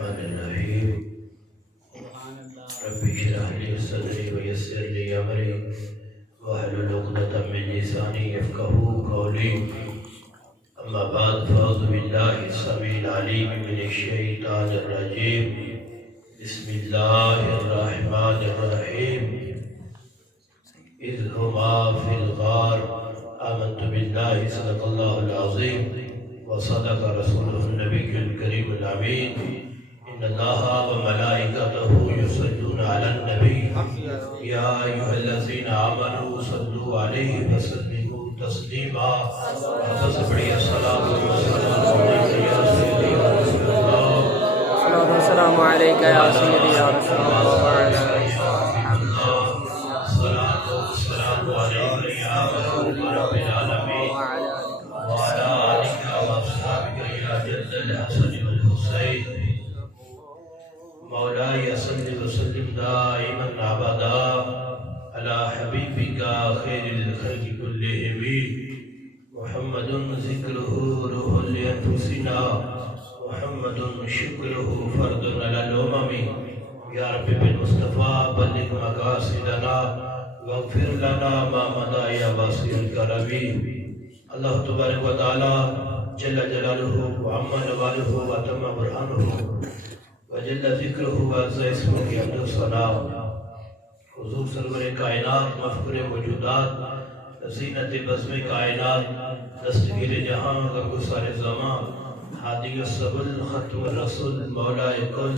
الرحمن الرحيم رب اشرح لي صدري ويسر لي أمري واحلل عقدة من لساني يفقهوا قولي أما بعد فأعوذ بالله السميع العليم من الشيطان الرجيم بسم الله الرحمن الرحيم إذ هما في الغار آمنت بالله صدق الله العظيم وصدق رسوله النبي الكريم الأمين إن الله وملائكته يصلون على النبي يا أيها الذين آمنوا صلوا عليه وسلموا تسليما فتصبحي الصلاة والسلام عليك يا سيدي يا رسول الله الصلاة والسلام عليك يا سيدي يا رسول الله وعلى الصلاة والسلام عليك يا محبوب رب العالمين وعلى آلك وأصحابك يا جد الحسن والحسين مولاي صل وسلم دائما أبدا على حبيبك خير الخلق كلهم محمد ذكره روح لأنفسنا محمد شكره فرد على الأمم يا رب بالمصطفى بلغ مقاصدنا واغفر لنا ما مضى يا واسع الكرم اللہ تبارک و تعالی جل جلالہ وعم نوالہ وتم برہانہ وجل ذکرہ وعز اسمہ کی حمد و ثنا حضور سرور کائنات مفخر موجودات زینت بزم کائنات دستگیر جہاں غرگسار زمان ہادی السبل ختم الرسول مولا کل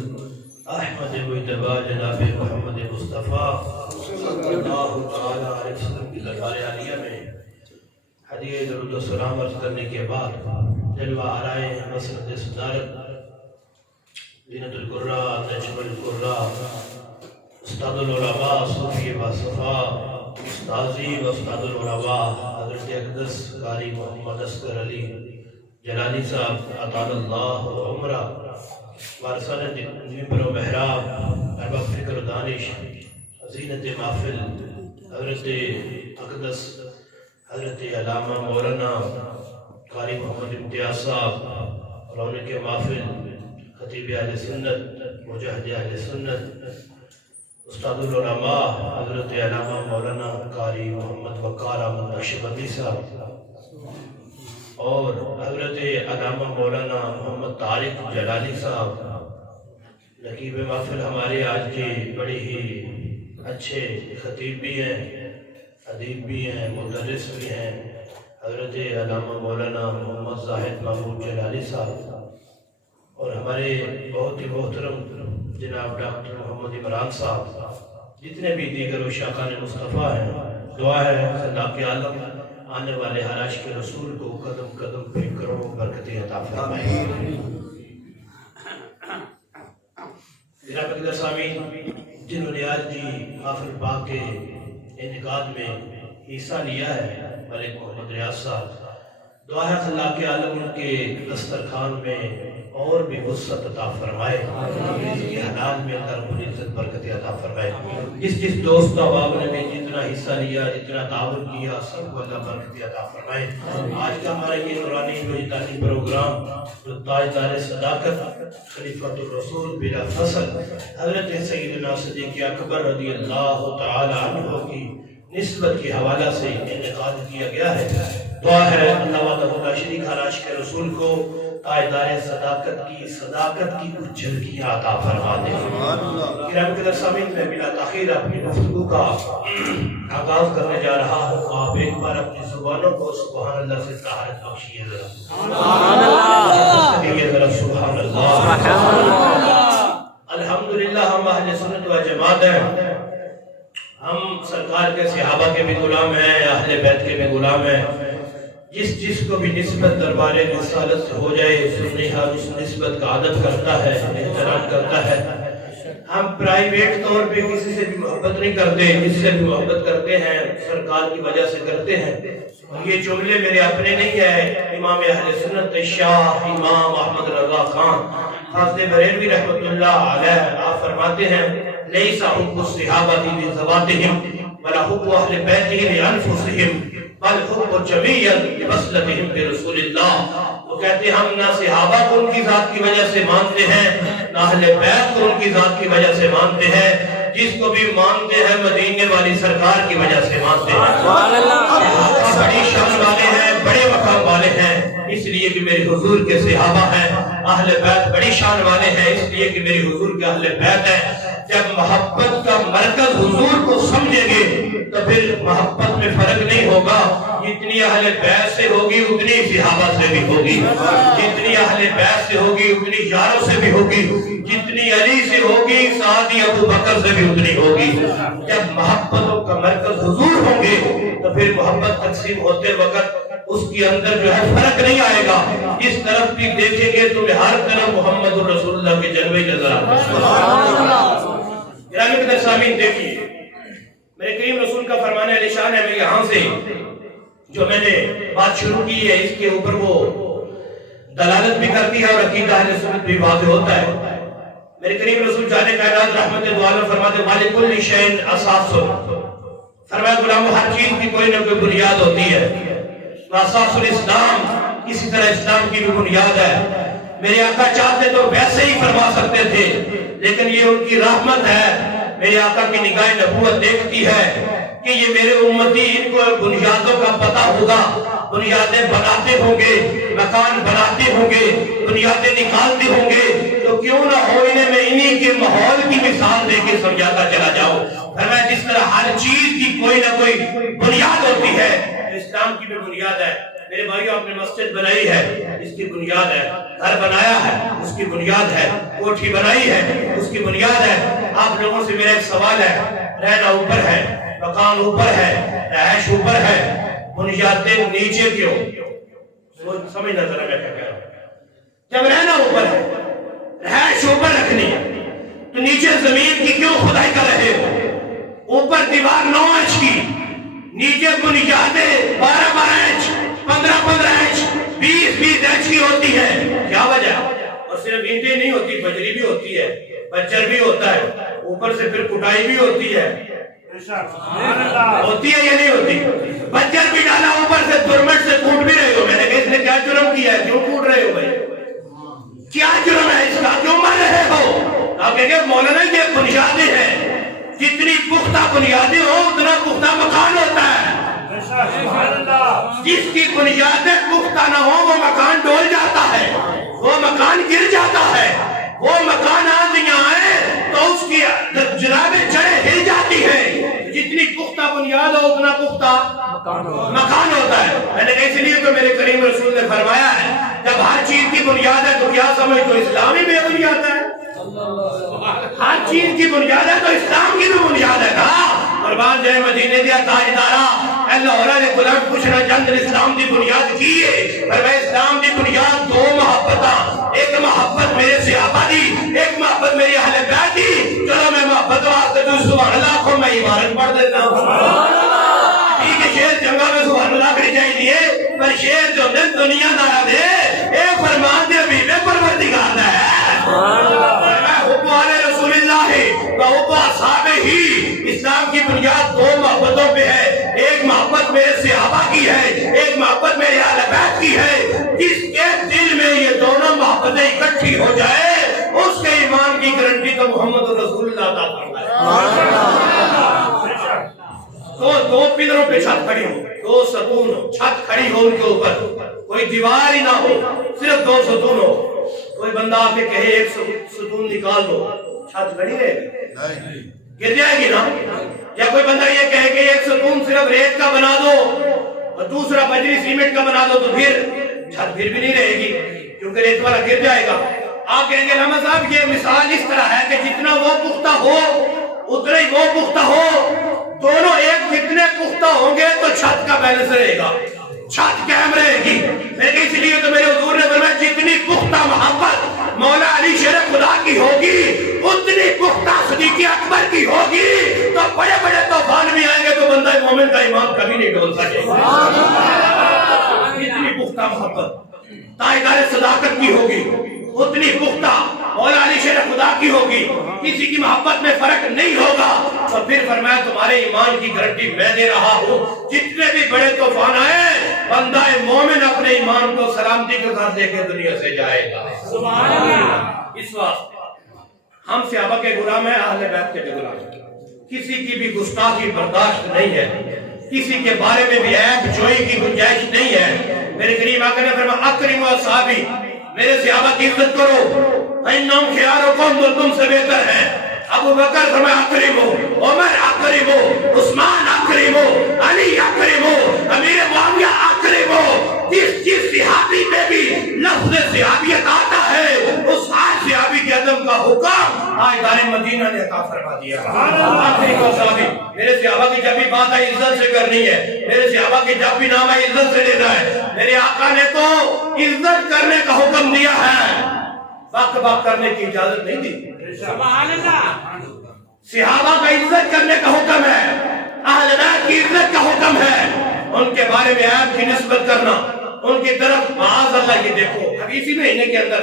احمد مجتبی جناب محمد مصطفیٰ صلی اللہ تعالی علیہ وسلم کی دربار عالیہ میں ہدیہ درود و سلام عرض کرنے کے بعد جلوہ آرائے مسرد صدارت زینت القرآ نجم القرآ استاد العلماء صوفی باصفا استاذی و استاد العلماء حضرت اقدس قاری محمد اسکر علی جلالی صاحب اطال اللہ عمرہ وارثان ممبر و محراب ارباب فکر و دانش زینت محفل حضرت اقدس حضرت علامہ مولانا قاری محمد امتیاز صاحب رونق محفل خطیب اہل سنت مجاہد اہل سنت استاد العلماء حضرت علامہ مولانا قاری محمد وقار احمد نقشبندی صاحب اور حضرت علامہ مولانا محمد طارق جلالی صاحب نقیب محفل ہمارے آج کے بڑے ہی اچھے خطیب بھی ہیں ادیب بھی ہیں مدرس بھی ہیں حضرت علامہ مولانا محمد زاہد محمود جلالی صاحب اور ہمارے بہت ہی محترم جناب ڈاکٹر محمد عمران صاحب جتنے بھی دیگر اشاقان مصطفیٰ ہیں دعا ہے خدا کے عالم آنے والے ہر عاشق رسول کو قدم قدم پہ کرو برکتی عطا فرمائے جناب اقدس سامعین جنہوں نے آج بھی محفل پاک کے انعقاد میں حصہ لیا ہے ملک محمد ریاض صاحب دعا ہے خدا کے عالم ان کے دسترخوان میں اور بھی وسعت عطا فرمائے رزق حلال میں اللہ رب العزت برکت عطا فرمائے جس دوست احباب نے بھی جتنا حصہ لیا جتنا تعاون کیا سب کو اللہ برکت عطا فرمائے آج کا ہمارا یہ نورانی وجدانی پروگرام جو تاجدار صداقت خلیفۃ الرسول بلا فصل حضرت سیدنا صدیق اکبر رضی اللہ تعالی عنہ کی نسبت کے حوالہ سے انعقاد کیا گیا ہے دعا ہے اللہ وحدہ لا شریک ہر عاشق رسول کو تاجدار صداقت کی کچھ جھلکیاں عطا فرما دے کرام قدر سامعین میں بلا تاخیر اپنی گفتگو کا آغاز کرنے جا رہا ہوں آپ ایک بار اپنی زبانوں کو سبحان اللہ سے طہارت بخشیے ذرا سبحان اللہ الحمدللہ ہم اہل سنت و جماعت ہیں ہم سرکار کے صحابہ کے بھی غلام ہیں اہل بیت کے بھی غلام ہیں جس کو بھی نسبت دربار رسالت ہو جائے سنی ہر اس نسبت کا عادت کرتا ہے احترام کرتا ہے ہم پرائیویٹ طور پہ کسی سے بھی محبت نہیں کرتے جس سے بھی محبت کرتے ہیں سرکار کی وجہ سے کرتے ہیں یہ جملے میرے اپنے نہیں ہیں امام اہل سنت شاہ امام احمد رضا خان حافظ بریلوی رحمۃ اللہ علیہ آپ فرماتے ہیں لیس حب الصحابہ بذواتہم ولا حب اہل بیتہ لانفسہم بل حب جمیعا بوصلتہم برسول اللہ. وہ کہتے ہیں ہم نہ صحابہ کو ان کی ذات کی وجہ سے مانتے ہیں نہ اہل بیت کو ان کی ذات کی وجہ سے مانتے ہیں. جس کو بھی مانتے ہیں مدینے والی سرکار کی وجہ سے مانتے ہیں. صحابہ بڑی شان والے ہیں, بڑے مقام والے ہیں, اس لیے کہ میرے حضور کے صحابہ ہیں. اہل بیت بڑی شان والے ہیں, اس لیے کہ میرے حضور کے اہل بیت ہیں. جب محبت کا مرکز حضور کو سمجھیں گے تو پھر محبت میں فرق نہیں ہوگا. جتنی اہل بیت سے ہوگی اتنی صحابہ سے بھی ہوگی, جتنی اہل بیت سے ہوگی اتنی یاروں سے بھی ہوگی, جتنی علی سے ہوگی سعدی ابو بکر سے بھی اتنی ہوگی. جب محبتوں کا مرکز حضور ہوں گے تو پھر محبت تقسیم ہوتے وقت اس کے اندر جو ہے فرق نہیں آئے گا. اس طرف بھی دیکھیں گے تو ہر طرف محمد رسول اللہ کے جلوے نظر آتے ہیں. گرامی قدر سامعین دیکھیے, میرے کریم رسول کا فرمان علی شان ہے. میں یہاں سے جو میں نے بات شروع کی ہے اس کے اوپر وہ دلالت بھی کرتی ہے اور عقیدہ اہل سنت بھی واضح ہوتا ہے. میرے کریم رسول جانے کائنات رحمت دو عالم فرماتے وَلِكُلِّ شَيْءٍ أَسَاسٌ. فرمایا غلامو ہر چیز کی کوئی نہ کوئی بنیاد ہوتی ہے. اساس الاسلام, اسی طرح اسلام کی بھی بنیاد ہے. میرے آقا چاہتے تو ویسے ہی فرما سکتے تھے, لیکن یہ ان کی رحمت ہے. میرے آقا کی نگاہ نبوت دیکھتی ہے کہ یہ میرے امتی, ان کو بنیادوں کا پتہ ہوگا, بنیادیں بناتے ہوں گے, مکان بناتے ہوں گے, بنیادیں نکالتے ہوں گے, تو کیوں نہ ہو انہیں میں انہی کے ماحول کی مثال دے کے سمجھاتا چلا جاؤں. فرمایا جس طرح ہر چیز کی کوئی نہ کوئی بنیاد ہوتی ہے, اسلام کی بھی بنیاد ہے. میرے بھائیو آپ نے مسجد بنائی ہے, اس کی بنیاد ہے. گھر بنایا ہے, اس کی بنیاد ہے. کوٹھی بنائی ہے, اس کی بنیاد ہے. آپ لوگوں سے میرا ایک سوال ہے, رہنا اوپر ہے, مکان اوپر ہے, رہائش اوپر ہے, بنیادیں نیچے کیوں؟ سمجھنا ذرا میں کیا کہہ رہا ہوں. جب رہنا اوپر ہے, رہائش اوپر رکھنی ہے, تو نیچے زمین کی کیوں کھدائی کر رہے ہو؟ اوپر دیوار 9 انچ کی, نیچے بنیادیں 12 انچ, 15 انچ, 20 انچ کی ہوتی ہے. کیا وجہ؟ اور صرف اینٹیں نہیں ہوتی, بجری بھی ہوتی ہے, بجر بھی ہوتا ہے, اوپر سے پھر کٹائی بھی ہوتی ہے. ہوتی ہے یا نہیں ہوتی؟ بجر بھی ڈالا, اوپر سے درمٹ سے کوٹ بھی رہے ہو. میں نے کہا اس نے کیا جرم کیا ہے, کیوں کوٹ رہے ہو بھائی؟ کیا جرم ہے اس کا, کیوں مر رہے ہو؟ آپ کہیں گے مولانا یہ بنیادیں ہیں, جتنی پختہ بنیادیں ہو اتنا پختہ مکان ہوتا ہے. جس کی بنیادیں پختہ نہ ہو وہ مکان ڈول جاتا ہے, وہ مکان گر جاتا ہے, وہ مکان آندیاں آئے تو اس کی جنابیں جڑیں ہل جاتی ہیں. جتنی پختہ بنیاد ہو اتنا پختہ مکان ہوتا ہے. میں نے کہا اس لیے تو میرے کریم رسول نے فرمایا ہے جب ہر چیز کی بنیاد ہے تو کیا سمجھ تو اسلامی میں بنیاد ہے. ہر چیز کی بنیاد ہے تو اسلام کی بھی بنیاد ہے. کہا قربان جائے مدینے دیا تاجدارا, اللہ نے غلام پوچھنا چند اسلام دی بنیاد کی ہے. پر میں اسلام دی بنیاد 2 محبتاں, ایک محبت میرے صحابہ دی, ایک محبت میری اہل بیت دی. چلو میں محبت واسطے تو سبحان اللہ کو میں عبارت پڑھ دیتا ہوں. ٹھیک ہے شیر چنگا میں سبحان اللہ کرنی چاہیے, پر شیر جو نے دنیا دارا دے اے فرمان دے بھی میں پروردگار ہے. رسول اللہ و اصحابہ ہی. اسلام کی بنیاد 2 محبتوں پہ ہے. ایک محبت میرے صحابہ کی ہے, ایک محبت میرے اہل بیت کی ہے. جس کے دل میں یہ دونوں محبتیں اکٹھی ہو جائے اس کے ایمان کی گارنٹی تو محمد رسول اللہ عطا فرمائے. تو 2 پلروں پہ چھت کھڑی ہو, 2 ستون ہو, چھت کھڑی ہو ان کے اوپر, کوئی دیوار ہی نہ ہو, صرف 2 ستون ہو. کوئی بندہ آ کے کہے ایک ستون نکال دو, چھت کھڑی رہے گی, گر جائے گی نا. یا کوئی بندہ یہ کہے کہ ایک ستون صرف ریت کا بنا دو اور دوسرا بجری سیمنٹ کا بنا دو, تو پھر چھت پھر بھی نہیں رہے گی کیونکہ ریت والا گر جائے گا. آپ کہیں گے رحمت صاحب یہ مثال اس طرح ہے کہ جتنا وہ پختہ ہو اتنا ہی وہ پختہ ہو, دونوں ایک جتنے پختہ ہوں گے تو چھت کا بیلنس رہے گا, چھت قائم رہے گی. لیکن اس لیے تو میرے حضور نے فرمایا جتنی پختہ محبت مولا علی شیر خدا کی ہوگی اتنی پختہ صدیق اکبر کی ہوگی, تو بڑے بڑے طوفان بھی آئیں گے تو بندہ مومن کا ایمان کبھی نہیں ڈول سکے. اتنی پختہ محبت تاجدار صداقت کی ہوگی, اتنی پختہ مولا علی شیر خدا باقی ہوگی، کسی کی محبت میں فرق نہیں ہوگا۔ تو پھر فرمایا تمہارے ایمان کی گارنٹی میں دے رہا ہوں، جتنے بھی بڑے طوفان آئے بندہ مومن اپنے ایمان کو سلامتی کے ساتھ لے کے دنیا سے جائے گا۔ سبحان اللہ۔ اس واسطے ہم صحابہ کے غلام ہیں، اہل بیت کے بھی غلام ہیں، کسی کی بھی گستاخی برداشت نہیں ہے، کسی کے بارے میں بھی عیب جوئی کی گنجائش نہیں ہے۔ میرے کریم آقا نے فرمایا اکرموا اصحابی، میرے صحابہ کی عزت کرو، فإنہم خیارکم، وہ تم سے بہتر ہیں۔ ابو بکر فرمایا اکرمو، عمر اکرمو، عثمان اکرمو، علی اکرمو، امیر معاویہ اکرمو۔ جس صحابی میں بھی لفظ صحابیت آتا ہے اس ہر صحابی کے عدم کا حکم تاجدار مدینہ نے عطا فرما دیا۔ اکرموا اصحابی، میرے صحابہ کی جب بھی بات آئی عزت سے کرنی ہے، میرے صحابہ کی جب بھی نام آئی عزت سے لینا ہے۔ میرے آقا نے تو عزت کرنے کا حکم دیا ہے، بک بک کرنے کی اجازت نہیں دی۔ سبحان اللہ۔ صحابہ کا عزت کرنے کا حکم ہے، اہل بیت کی عزت کا حکم ہے، ان کے بارے میں عیب کی نسبت کرنا، ان کی طرف معاذ اللہ۔ یہ دیکھو ابھی اسی مہینے کے اندر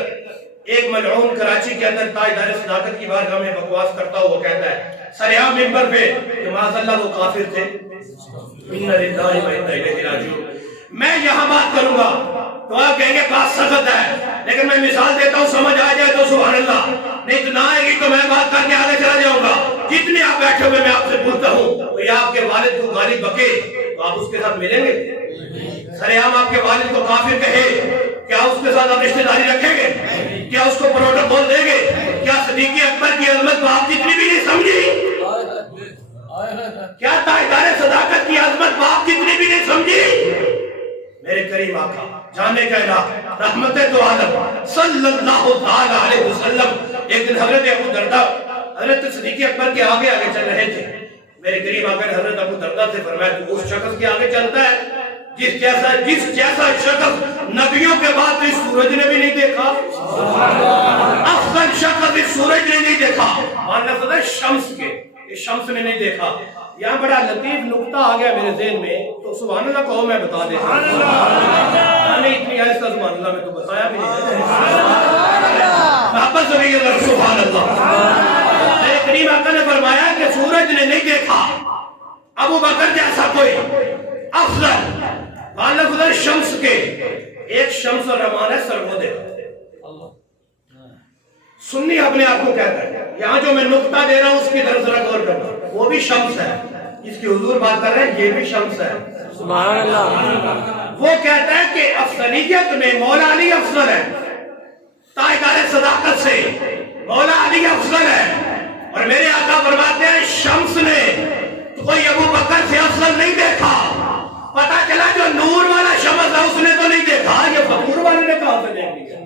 ایک ملعون کراچی کے اندر تاجدار صداقت کی بارگاہ میں بکواس کرتا ہوا کہتا ہے سریعہ ممبر پہ کہ معاذ اللہ وہ کافر تھے، اِنَّ لِلَّهِ وَإِنَّا إِلَيْهِ رَاجِعُونَ۔ میں یہاں بات کروں گا تو آپ کہیں گے بات سخت ہے، لیکن میں مثال دیتا ہوں سمجھ آ جائے تو سبحان اللہ، نہیں تو نہ آئے گی تو میں بات کر کے آگے چلا جاؤں گا۔ جتنے آپ بیٹھے ہوئے میں آپ سے پوچھتا ہوں تو یہ آپ کے والد کو گالی بکے تو آپ اس کے ساتھ ملیں گے؟ سریعام آپ کے والد کو کافر کہے کیا اس کے ساتھ آپ رشتہ داری رکھیں گے؟ کیا اس کو پروٹوکول دیں گے؟ کیا صدیق اکبر کی عظمت کو آپ جتنی بھی نہیں سمجھی؟ کیا تاجدار صداقت کی عظمت آپ کتنی بھی نہیں سمجھی؟ میرے کریم آقا جانے کا الہ رحمت دو عالم صلی اللہ علیہ وسلم ایک دن حضرت ابو دردہ حضرت صدیق اکبر کے آگے آگے چل رہے تھے۔ میرے کریم آقا نے حضرت ابو دردہ سے فرمایا تو اس شخص کے آگے چلتا ہے جس جیسا شخص نبیوں کے بعد اس سورج نے بھی نہیں دیکھا، افضل شخص اس سورج نے نہیں دیکھا، ماننا فضل شمس کے، اس شمس نے نہیں دیکھا۔ یہاں بڑا لطیف نقطہ آ گیا میرے ذہن میں، تو سبحان اللہ کہو میں بتا دیتا ہوں۔ میں نے اتنی آہستہ سبحان اللہ میں تو بتایا بھی نہیں۔ محبت سے بھی اللہ سبحان اللہ۔ میرے کریم آقا نے فرمایا کہ سورج نے نہیں دیکھا، ابو بکر جیسا کوئی افضل ماننا فضل شمس کے، ایک شمس اور رحمان ہے سر وہ دیکھا۔ سنی اپنے آپ کو کہتا ہے، یہاں جو میں نقطہ دے رہا ہوں اس کی طرف ذرا غور کرنا، وہ بھی شمس ہے، جس کی حضور بات کر رہے ہیں یہ بھی شمس ہے۔ سبحان اللہ۔ وہ کہتا ہے کہ افضلیت میں مولا علی افضل ہے، تاجدار صداقت سے مولا علی افضل ہے، اور میرے آقا فرماتے ہیں شمس نے تو کوئی ابو بکر سے افضل نہیں دیکھا۔ پتا چلا جو نور والا شمس ہے اس نے تو نہیں دیکھا، یہ فقور والے نے کہاں سے دیکھ لیا؟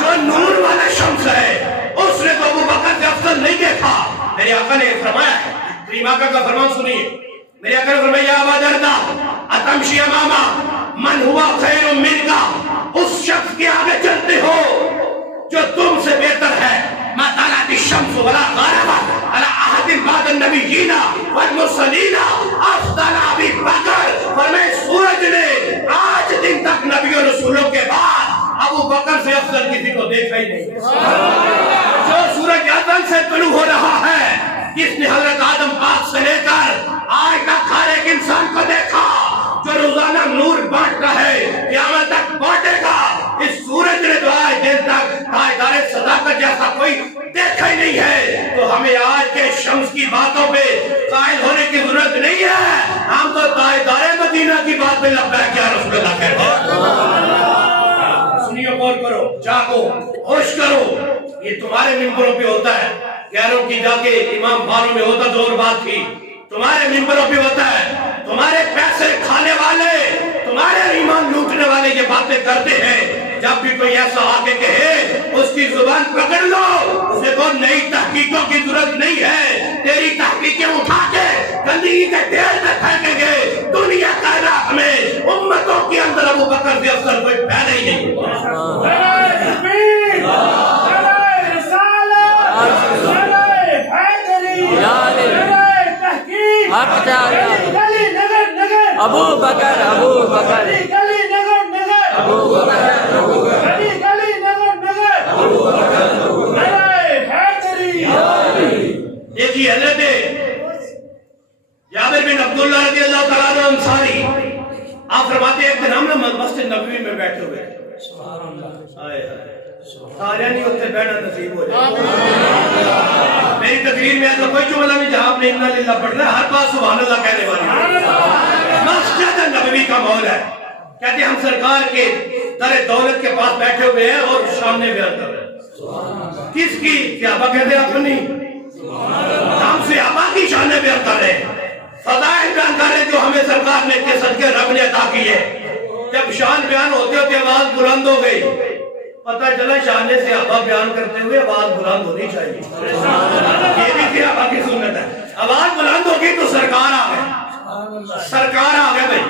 جو نور والا شمس ہے اس نے تو ابو بکر سے افضل نہیں دیکھا۔ میرے آقا نے فرمایا، کریم آقا کا فرمان سنیے، میرے آقا نے فرمایا یا ابا دردہ اتمشی اماما من ہوا خیر منکا، اس شخص کے آگے چلتے ہو جو تم سے بہتر ہے۔ ما طلعت الشمس ولا غربت على احد بعد النبیین والمرسلین افضل ابی بکر۔ فرمائے سورج نے آج دن تک نبیوں رسولوں کے بعد ابو بکر سے افضل کسی کو دیکھا ہی نہیں۔ جو سورج اذن سے طلوع ہو رہا ہے، جس نے حضرت آدم پاک سے لے کر آج تک ہر ایک انسان کو دیکھا، جو روزانہ نور بانٹتا ہے قیامت تک بانٹے گا، اس سورج نے تو آج دن تک تاجدار صداقت جیسا کوئی دیکھا ہی نہیں ہے۔ تو ہمیں آج کے شمس کی باتوں پہ قائل ہونے کی ضرورت نہیں ہے، ہم تو تاجدار مدینہ کی بات پہ لبیک یا رسول اللہ کہتے ہیں۔ سنیو، غور کرو، جاگو، ہوش کرو، یہ تمہارے ممبروں پہ ہوتا ہے، غیروں کی جا کے امام باروں میں ہوتا تو اور بات تھی، تمہارے ممبروں پہ ہوتا ہے۔ تمہارے پیسے کھانے والے، تمہارے ایمان لوٹنے والے یہ باتیں کرتے ہیں، جب بھی کوئی ایسا آگے کہے اس کی زبان پکڑ لو، اسے کو نئی تحقیقوں کی ضرورت نہیں ہے، تیری تحقیقیں اٹھا کے گندگی کے ڈھیر میں پھینکیں گے۔ دنیا کائنات میں امتوں کے اندر ابو بکر سے افضل کوئی پہلے ہی نہیں۔ ابو بکر ابو بکر ابو بکر ابو بکر بیان نصیب ہو جائے. میری تقریر میں ایسا کوئی جملہ نہیں جہاں آپ نے انا للہ پڑھنا ہے, ہر بات سبحان اللہ کہنے والی. مسجد نبوی کا ماحول ہے. کہتے ہیں ہم سرکار کے در دولت کے پاس بیٹھے ہوئے ہیں اور سامنے بیان کر رہے ہیں. کس کی؟ صحابہ کہتے ہیں اپنی. ہم صحابہ کی شانیں بیان کر رہے ہیں, فضائل بیان کر رہے ہیں جو ہمیں سرکار نے کے صدقے رب نے عطا کی ہے. جب شان بیان ہوتے ہوتے آواز بلند ہو گئی, پتہ چلا شان صحابہ بیان کرتے ہوئے آواز بلند ہونی چاہیے. یہ بھی صحابہ کی سنت ہے. آواز بلند ہوگی تو سرکار آ گئے. سرکار آ گئے بھائی,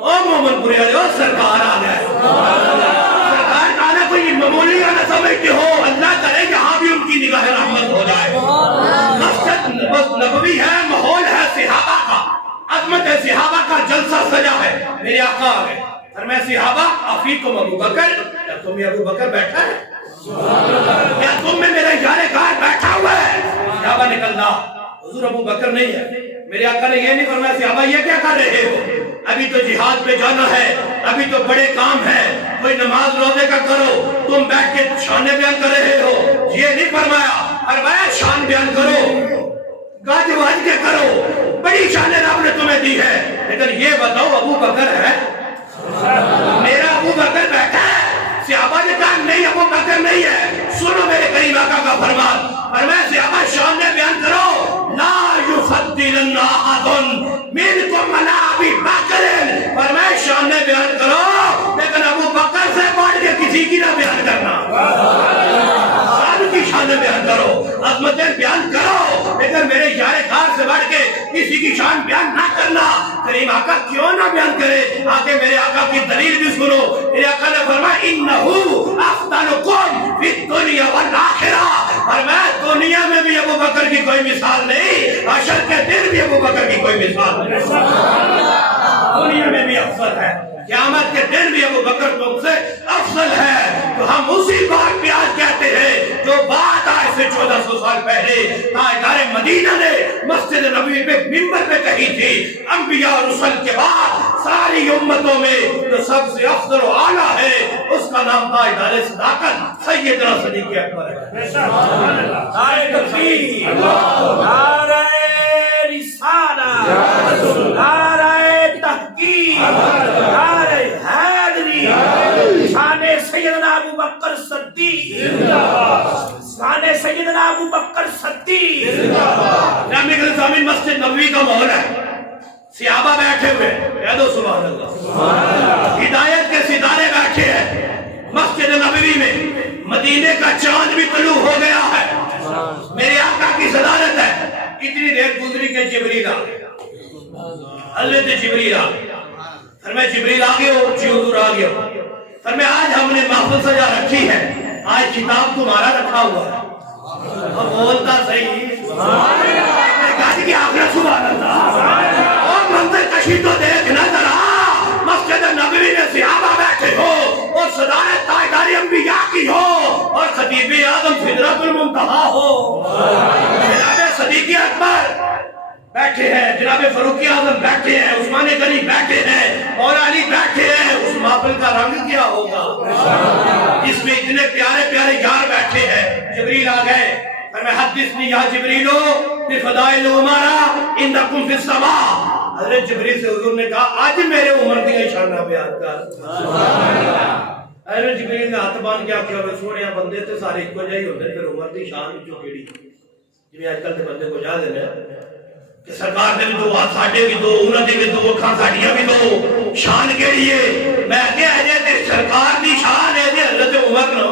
او مومن پورے والے, سرکار آ گئے. سرکار آنا کوئی معمولی نہ سمجھتے ہو, اللہ کرے یہاں بھی ان کی نگاہ رحمت ہو جائے. مسجد نبوی ہے, ماحول ہے صحابہ کا, عظمت ہے صحابہ کا, جلسہ سجا ہے. میرے آقا آ گئے, فرمایا صحابہ افیکم ابو بکر, کیا تم ابو بکر بیٹھا ہے؟ کیا تم میں میرا یار غار بیٹھا ہوا ہے؟ صحابہ نے کہا حضور ابو بکر نہیں ہے. میرے آقا نے یہ نہیں فرمایا صحابہ یہ کیا کر رہے ہو, ابھی تو جہاد پہ جانا ہے, ابھی تو بڑے کام ہے, کوئی نماز روزے کا کرو, تم بیٹھ کے شانے بیان کر رہے ہو. یہ نہیں فرمایا, فرمایا شان بیان کرو, گاج واج کے کرو, بڑی شانیں رب نے تمہیں دی ہے. لیکن یہ بتاؤ ابو بکر ہے؟ میرا ابو بکر بیٹھا ہے. صحابہ نے کہا نہیں ابو بکر نہیں ہے. سنو میرے قریب آقا کا فرمان, فرمایا صحابہ شانیں بیان کرو, لا یفضلن احد منکم علی ابی بکر, فرمایا شانیں بیان کرو لیکن ابو بکر سے بڑھ کے کسی کی نہ بیان کرنا. کی شانیں بیان کرو, عظمتیں بیان کرو, لیکن میرے یار غار سے بڑھ کے کسی کی شان بیان نہ کرنا. کریم آقا کیوں نہ بیان کرے؟ آگے میرے آقا کی دلیل بھی سنو. میرے آقا نے فرمایا انہو افضلکم فی الدنیا والآخرہ, فرمایا دنیا میں بھی ابو بکر کی کوئی مثال نہیں, حشر کے دن بھی ابو بکر کی کوئی مثال نہیں. دنیا میں بھی افضل ہے, قیامت کے دن بھی ابو بکر تم سے افضل ہے. تو ہم اسی بات پہ آج کہتے ہیں جو بات آج سے 1400 سال پہلے تاجدار مدینہ نے مسجد نبوی پہ منبر پہ کہی تھی, انبیاء اور رسل کے بعد ساری امتوں میں جو سب سے افضل و اعلیٰ ہے اس کا نام تاجدار صداقت سیدنا صدیق اکبر ہے. نعرہ تکبیر, نعرہ رسالہ, نعرہ تحقیق, نعرہ حیدری, شان سیدنا ابو بکر صدیق, شان سیدنا ابو بکر صدیق. جامع الزامین مسجد نبوی کا ماحول ہے, صحابہ بیٹھے ہوئے, کہہ دو سبحان اللہ. ہدایت کے ستارے بیٹھے ہیں مسجد نبوی میں, مدینے کا چاند بھی طلوع ہو گیا ہے. میرے آقا کی صدارت ہے. اتنی دیر گزری کہ جبریل آ گیا, حضرت جبریل آ گیا. فرمایا جبریل آ گئے ہو؟ جی حضور آ گیا. فرمایا آج ہم نے محفل سجا رکھی ہے, آج کتاب تمہارا رکھا ہوا ہے. اب بولتا صحیح گاج کی آخرت سبحان اللہ. اور منظر کشی تو دیکھنا ذرا, مسجد نبوی میں صحابہ بیٹھے ہو اور صدارت تاجدار انبیاء کی ہو اور خطیب اعظم سدرۃ المنتہا ہو, جناب صدیق اکبر بیٹھے ہیں, جناب فاروق اعظم بیٹھے ہیں, عثمان غنی بیٹھے ہیں, اور علی بیٹھے ہیں. اس محفل کا رنگ کیا ہوگا جس میں اتنے پیارے پیارے یار بیٹھے ہیں. جبریل آ گئے, فرمایا حدثنی یا جبریل بفضائل عمر عندکم فی السماء. حضرت جبریل سے حضور نے کہا آج میرے عمر کی نشانہ بیان کر. حضرت جبریل نے ہاتھ باندھ کیا کہ سونے بندے تے سارے ایک جہی ہوندے, پھر عمر دی شان جو کیڑی جی اج کل دے بندے کو جا دینا کہ سرکار دے بھی دو ہاتھ ساڈے بھی دو, انہاں دے بھی دو اکھاں ساڈیاں بھی دو, شان کیڑی ہے؟ میں کہ اجے سرکار دی شان ہے حضرت عمر نو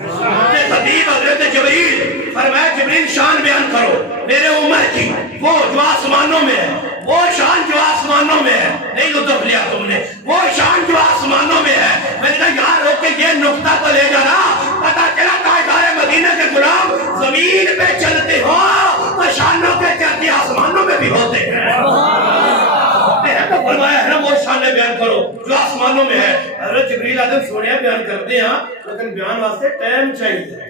خطیب حضرت جبریل. فرمایا جبریل شان بیان کرو میرے عمر کی, وہ جو آسمانوں میں ہے, وہ شان جو آسمانوں میں ہے. نہیں لطف لیا تم نے, وہ شان جو آسمانوں میں ہے. میں نے کہا یار روک کے یہ نقطہ تو لے جانا, پتا چلا تاجدار مدینہ کے غلام زمین پہ چلتے ہو تو شانوں کے چلتے آسمانوں میں بھی ہوتے ہیں. تو فرمایا ہے نا وہ شانیں بیان کرو جو آسمانوں میں ہے. حضرت جبریل آدم سونے بیان کرتے ہیں لیکن بیان واسطے ٹائم چاہیے.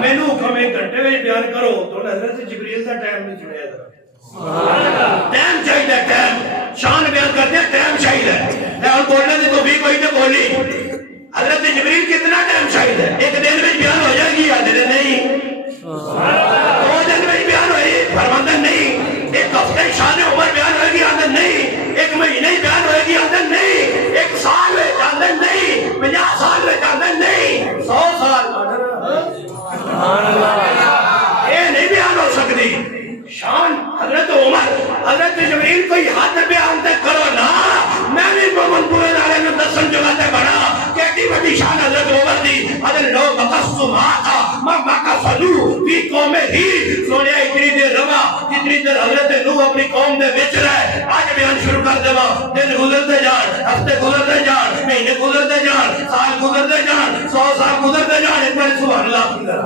میں نے حکم 1 گھنٹے میں بیان کرو تو حضرت جبریل کا ٹائم نہیں چھوڑیا تھا. ٹائم چاہیے, ٹائم. شان بیان کرتے ہیں ٹائم چاہیے. اور بولنے سے تو بھی کوئی نے بولی حضرت جبریل کتنا ٹائم شاہد ہے؟ ایک دن میں بیان ہو جائے گی آدھے نہیں، 2 دن میں بیان ہوئی فرماندہ نہیں، 1 ہفتے شان عمر بیان ہوئے گی آدھے نہیں، 1 مہینے بیان ہوئے گی آدھے نہیں، 1 سال میں آدھے نہیں، 50 سال میں آدھے نہیں، 100 سال یہ نہیں بیان ہو سکتی شان حضرت عمر حضرت جبریل کو یاد بیان تے کرو نا، میں بھی مومن پورے دارے میں 10 جگہ بڑا کہتی بڑی شان حضرت عمر دی، حضرت لو بقصو ماتا ماکا صلو فی قوم ہی سونے اتنی دیر روا جتنی دیر حضرت نوح اپنی قوم دے بچ رہے، آج بیان شروع کر دے وہاں، دن گزرتے جان، ہفتے گزرتے جان، مہینے گزرتے جان، سال گزرتے جان، 100 سال گزرتے جان، ایک بار سبحان اللہ کی طرح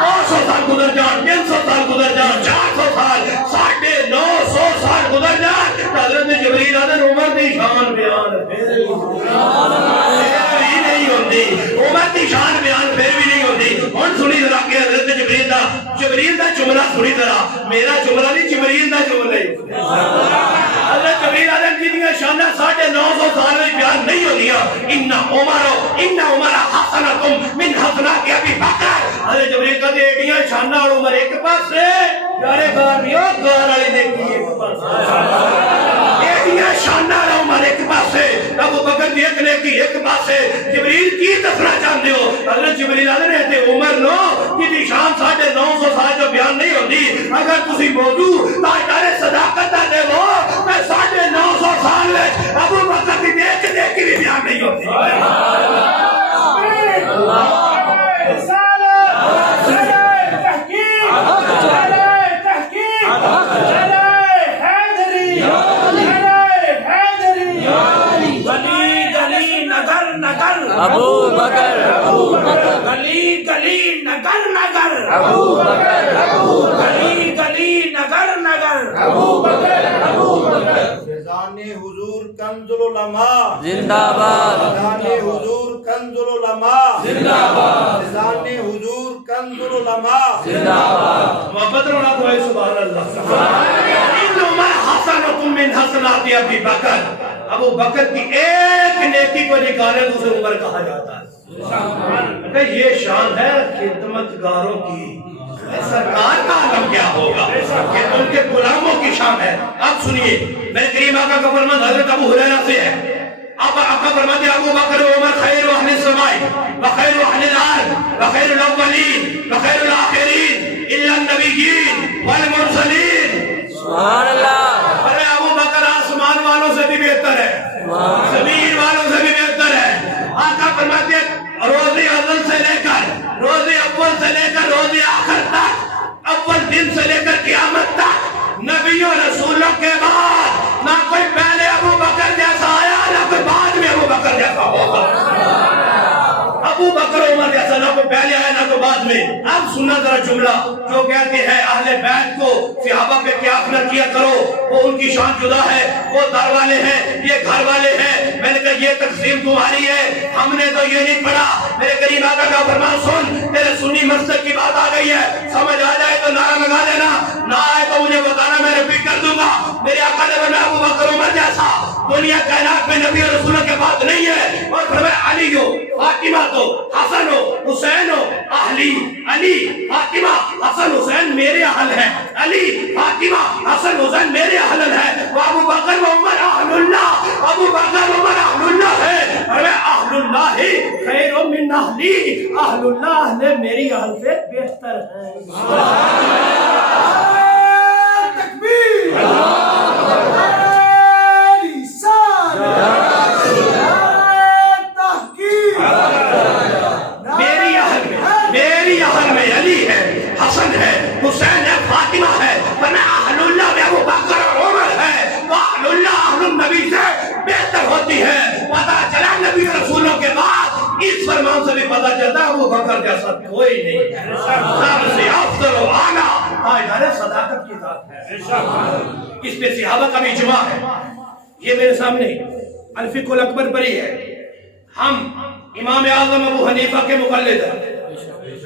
200 سال گزر جان، 300 سال گزر جان، 400 سال، 950 سال گزر جان، حضرت جبریل حضرت عمر دی شان بیان پھر بھی نہیں ہوتی، عمر دی شان بیان پھر بھی نہیں ہوتی۔ ہن سنی ذرا کہ حضرت جبریل دا جملہ سنی ذرا، میرا جملہ نہیں جبریل دا جملہ ہے۔ حضرت جبریل حضرت جی دیاں شاناں 950 سال میں بیان نہیں ہونیاں۔ ان عمر حسنکم من حسنات ابی بکر، حضرت جبریل کہتے ایڈیاں شاناں اور عمر ایک پاسے، یارے گار نہیں ہو گار والے دیکھیے ایک پاسے، ایڈیاں شاناں اور عمر ایک پاسے، ابو بکر دی ایک نیکی ایک پاسے، جبریل کی دسنا چاہتے ہو؟ حضرت جبریل حضرت عمر نو کی شان 950 سال جو بیان نہیں ہوتی، اگر تسی موضوع تاجدار صداقت دا دے وہ میں 950 سال میں ابو بکر دی دیکھ کی بھی بیان نہیں ہوتی۔ ابو بکر گلی گلی نگر نگر، ابو بکر گلی گلی نگر نگر، فیضان حضور کنز العلماء زندہ باد، فیضان حضور کنز العلماء زندہ باد، فیضان حضور کنز العلماء زندہ باد۔ محبت رونا تو ہے سبحان اللہ۔ ان عمر حسنکم من حسنات ابی بکر، ابو بکر کی ایک نیکی کو نکالے تو اسے عمر کہا جاتا ہے۔ کہ یہ شان ہے خدمتگاروں کی، سرکار کا عالم کیا ہوگا کہ ان کے غلاموں کی شان ہے۔ اب سنیے میرے کریم آقا کا فرمان حضرت ابو ہریرہ سے ہے، اب آقا فرماتے ہیں ابو بکر و عمر خیر اہل السماء وخیر اہل الارض وخیر الاولین وخیر الاخرین الا النبیین والمرسلین۔ سبحان اللہ۔ ارے ابو بکر آسمان والوں سے بھی بہتر ہے، زمین والوں سے بھی بہتر ہے۔ آقا فرماتے ہیں روز اول سے لے کر روز اول سے لے کر روز آخر تک، اول دن سے لے کر قیامت تک، نبیوں رسولوں کے بعد نہ کوئی پہلے ابو بکر جیسا آیا نہ کوئی بعد میں ابو بکر جیسا ہوگا۔ ابو بکر عمر جیسا نہ کوئی پہلے آیا نہ کوئی بعد میں۔ اب سننا ذرا جملہ جو کہتے ہیں اہل بیت کو صحابہ پہ کیا نہ کیا کرو، وہ ان کی شان جدا ہے، وہ در والے ہیں یہ گھر والے ہیں۔ میں نے کہا یہ تقسیم تمہاری ہے، ہم نے تو یہ نہیں پڑھا۔ میرے کریم آقا کا فرمان سن، تیرے سنی مسلک کی بات آ گئی ہے، سمجھ آ جائے تو نعرہ لگا دینا، نہ آئے تو مجھے بتانا، میں ریپیٹ کر دوں گا۔ میرے آقا نے فرمایا ابو بکر عمر جیسا دنیا کائنات میں نبی اور رسولوں کے بعد نہیں ہے، اور فرمایا علی ہو فاطمہ تو حسن ہو حسین ہو اہلی، علی فاطمہ حسن حسین میرے اہل ہیں، علی فاطمہ حسن حسین میرے اہل ہیں، وہ ابو بکر و عمر اہل اللہ، ابو بکر و عمر اہل اللہ ہے، اور میں اہل اللہ خیر من اہلی، اہل اللہ اہل میری اہل سے بہتر ہے۔ میری اہل میں علی ہے، حسن ہے، حسین ہے، فاطمہ ہے، میں اہل اللہ میں ابو بکر اور عمر ہے، وہ اہل اللہ اہل النبی سے بہتر ہوتی ہے۔ پتا چلا نبی رسولوں کے بعد اس فرمان سے بھی پتا چلتا ہے ابو بکر جیسا کوئی نہیں ہے، سب سے افضل و اعلیٰ تاجدار صداقت کی ذات ہے۔ اس پہ صحابہ کا بھی اجماع ہے۔ یہ میرے سامنے الفقہ الاکبر پڑھی ہے، ہم امام اعظم ابو حنیفہ کے مقلد ہیں،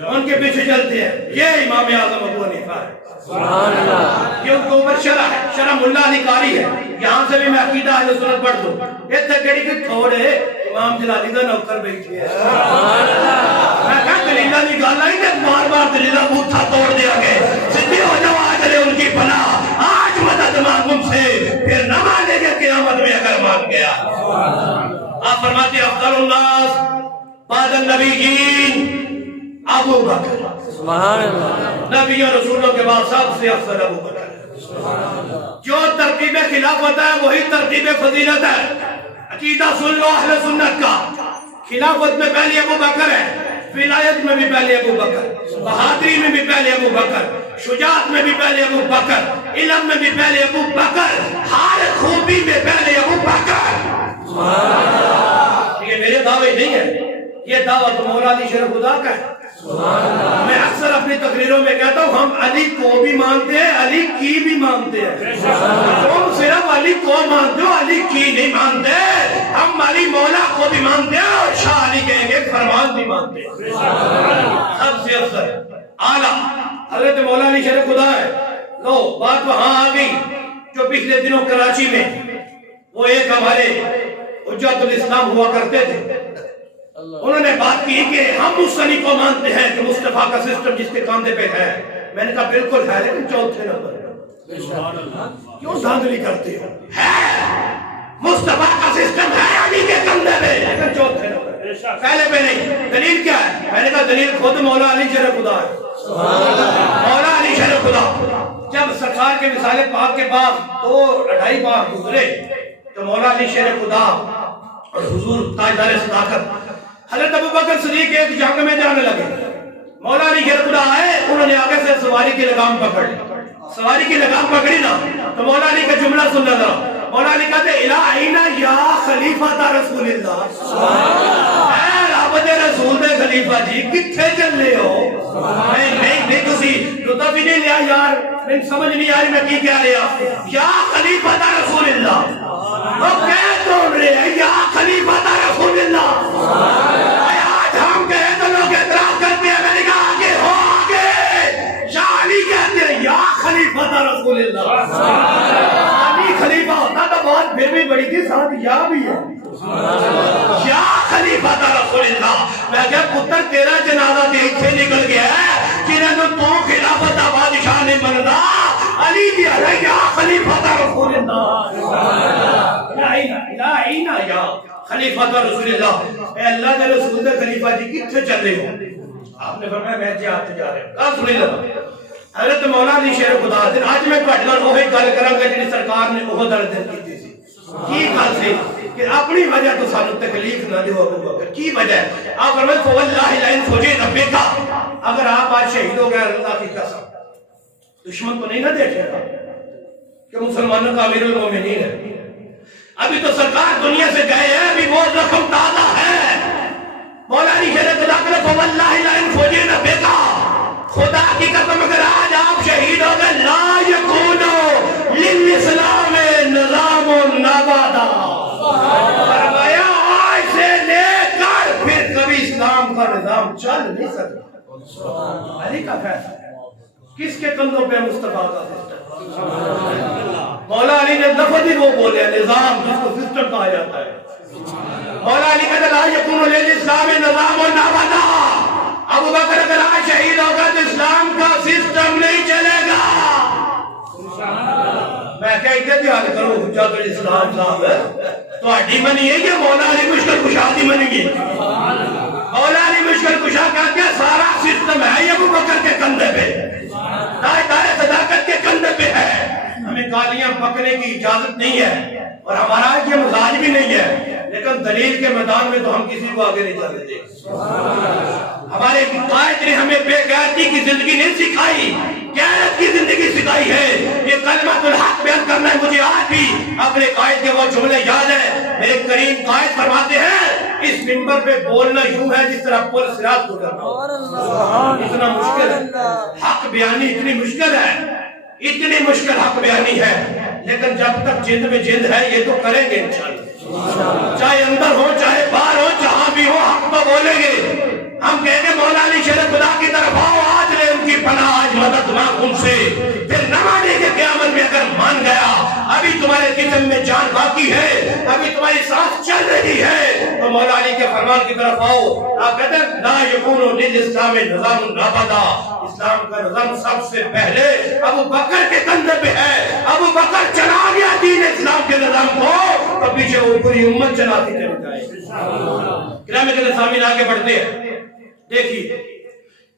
ان کے پیچھے چلتے ہیں، یہ امام اعظم ابو حنیفہ ہے، سبحان اللہ۔ یہ ان کے اوپر شرح ہے، شرح ملا علی قاری ہے، یہاں سے بھی میں عقیدہ اہل سنت پڑھ دوں، اتنے کہڑی کہ تھوڑے امام جلالی دا نوکر بیٹھے ہیں میں کہا دلیلہ نہیں گالا ہی کہ بار بار دلیلہ بوتھا توڑ دیا گئے سدھی ہو جاؤ آج لے ان کی پناہ آج مدد مانگم سے پھر نہ مانے گے قیامت میں اگر مانگ گیا آپ فرماتے افضل الناس بعد النبیین ابو بکر سبحان اللہ نبی اور رسولوں کے بعد سب سے افضل ابو بکر جو ترتیب خلافت ہے وہی ترتیب فضیلت ہے عقیدہ سن لو اہل سنت کا خلافت میں پہلے ابو بکر ہے ولایت میں بھی پہلے ابو بکر بہادری میں بھی پہلے ابو بکر شجاعت میں بھی پہلے ابو بکر علم میں بھی پہلے ابو بکر ہر خوبی میں پہلے ابو بکر یہ میرے دعوے نہیں ہے یہ دعویٰ تو مولا علی شیر خدا کا ہے میں اکثر اپنی تقریروں میں کہتا ہوں ہم علی کو بھی مانتے ہیں علی کی بھی مانتے ہیں تم صرف علی کو مانتے ہو علی کی نہیں مانتے ہم علی مولا کو بھی مانتے ہیں اور شاہ علی کہیں گے فرمان بھی مانتے ہیں سب سے افضل اعلیٰ حضرت مولا علی شیر خدا ہے لو بات وہاں آ گئی جو پچھلے دنوں کراچی میں وہ ایک ہمارے حجت الاسلام ہوا کرتے تھے انہوں نے بات کی کہ ہم اس علی کو مانتے ہیں کہ مصطفیٰ کا سسٹم جس کے کاندھے پہ ہے میں نے کہا بالکل ہے لیکن چوتھے نمبر کیوں دھاندلی کرتے ہو ہے مصطفیٰ کا سسٹم ہے علی کے کاندھے پہ لیکن چوتھے نمبر پہلے پہ نہیں دلیل کیا ہے میں نے کہا دلیل خود مولا علی شیر خدا ہے مولا علی شیر خدا جب سرکار کے وصال پاک کے بعد 2-2.5 ماہ گزرے تو مولا علی شیر خدا اور حضور تاجدار صداقت حضرت ابوبکر صدیق ایک جنگ میں جانے لگے مولا علی شیر خدا آئے انہوں نے آگے سے سواری کی لگام پکڑ سواری کی لگام پکڑی نا تو مولا علی کا جملہ سن لگا مولا علی کہتے الہینا یا خلیفہ رسول اللہ اے رابط رسول دے خلیفہ جی کتھے چلے ہو نہیں تسی لطف ہی نہیں لیا یار میں سمجھ نہیں آئی میں کی کہہ رہا یا خلیفہ رسول اللہ وہ کہہ توڑ رہے ہیں یا خلیفہ رسول اللہ آج ہم کہیں تو لوگ اعتراض کرتے ہیں میں نے کہا آگے ہو آگے یا علی کہتے ہیں یا خلیفہ رسول اللہ علی خلیفہ ہوتا تو بات پھر بھی بڑی تھی ساتھ یا بھی ہے یا خلیفہ رسول اللہ میں کہا پتر تیرا جنازہ دیکھ سے نکل گیا ہے جنہوں تو خلافت بادشاہ نے مندا علی بھی ہے یا خلیفہ رسول اللہ الہینا یا خلیفہ رسول اللہ اے اللہ کے رسول دے خلیفہ جی کتھے چلے ہو آپ نے فرمایا میں جہاد جا رہا ہوں کہا سنی لگا حضرت مولا علی شیر خدا دن آج میں کٹ لان وہی گل کروں گا جنہی سرکار نے وہ درد کی تھی سی کی گل سی کہ اپنی وجہ تو سانو تکلیف نہ دیو ابو بکر کی وجہ ہے آپ فرمائے فواللہ لئن سوجے نبی کا اگر آپ آج شہید ہو گئے اللہ کی قسم دشمن کو نہیں نہ دیکھے گا کہ مسلمانوں کا امیر المومنین ہے ابھی تو سرکار دنیا سے گئے ہیں ابھی وہ زخم تازہ ہے مولا علی شیر خدا کرے فواللہ لئن سوجے نبی کا خدا کی قسم اگر آج آپ شہید ہو گئے لا یکونو للاسلام نظام نبادا فرمایا آج سے لے کر پھر کبھی اسلام کا نظام چل نہیں سکتا علی کا فیصلہ ہے کس کے کندھوں پہ مصطفیٰ کا سسٹم مولا علی نے لفظ ہی وہ بولے نظام جس کو سسٹم کہا جاتا ہے مولا علی کہتا لا یکونو للاسلام نظام نبادا ابو بکر اگر آج شہید ہوگا تو اسلام کا سسٹم نہیں چلے گا میں کہتے تھے حال کرو حجت الاسلام صاحب تو اڈی منی ہے کہ مولا علی مشکل کشا دی منی گی مولا علی مشکل کشا کہتے ہیں سارا سسٹم ہے یہ ابو بکر کے کندھے پہ تاجدار صداقت کے کندھے پہ ہے ہمیں گالیاں پکنے کی اجازت نہیں ہے اور ہمارا یہ مزاج بھی نہیں ہے لیکن دلیل کے میدان میں تو ہم کسی کو آگے نہیں جانے دیں ہمارے قائد نے ہمیں بے غیرتی کی زندگی نہیں سکھائی غیرت کی زندگی سکھائی ہے یہ کلمۃ الحق بیان کرنا ہے مجھے آج بھی اپنے قائد کے وہ جملے یاد ہیں میرے کریم قائد فرماتے ہیں اس منبر پہ بولنا یوں ہے جس طرح پل صراط گزرنا اتنا مشکل ہے حق بیانی اتنی مشکل ہے اتنی مشکل حق بیانی ہے لیکن جب تک جند میں جند ہے یہ تو کریں گے انشاءاللہ چاہے اندر ہو چاہے باہر ہو جہاں بھی ہو حق تو بولیں گے ہم کہیں گے مولا علی شیر خدا کی طرف آؤ آج لے ان کی پناہ آج مدد مانگ ان سے پھر نہ مانے کہ قیامت میں اگر مان گیا ابھی تمہارے جسم میں جان باقی ہے, ابھی تمہاری سانس چل رہی ہے, تو مولا علی کے فرمان کی طرف آؤ. آپ کہتے ہیں لا یکون للاسلام نظام ابدا, اسلام کا نظام سب سے پہلے ابو بکر کے کندھے پہ ہے. ابو بکر چلا گیا دین اسلام کے نظام کو, تو پیچھے وہ پوری امت چلاتی چلی جائے. کرام کے سامنے آگے بڑھتے ہیں. دیکھیے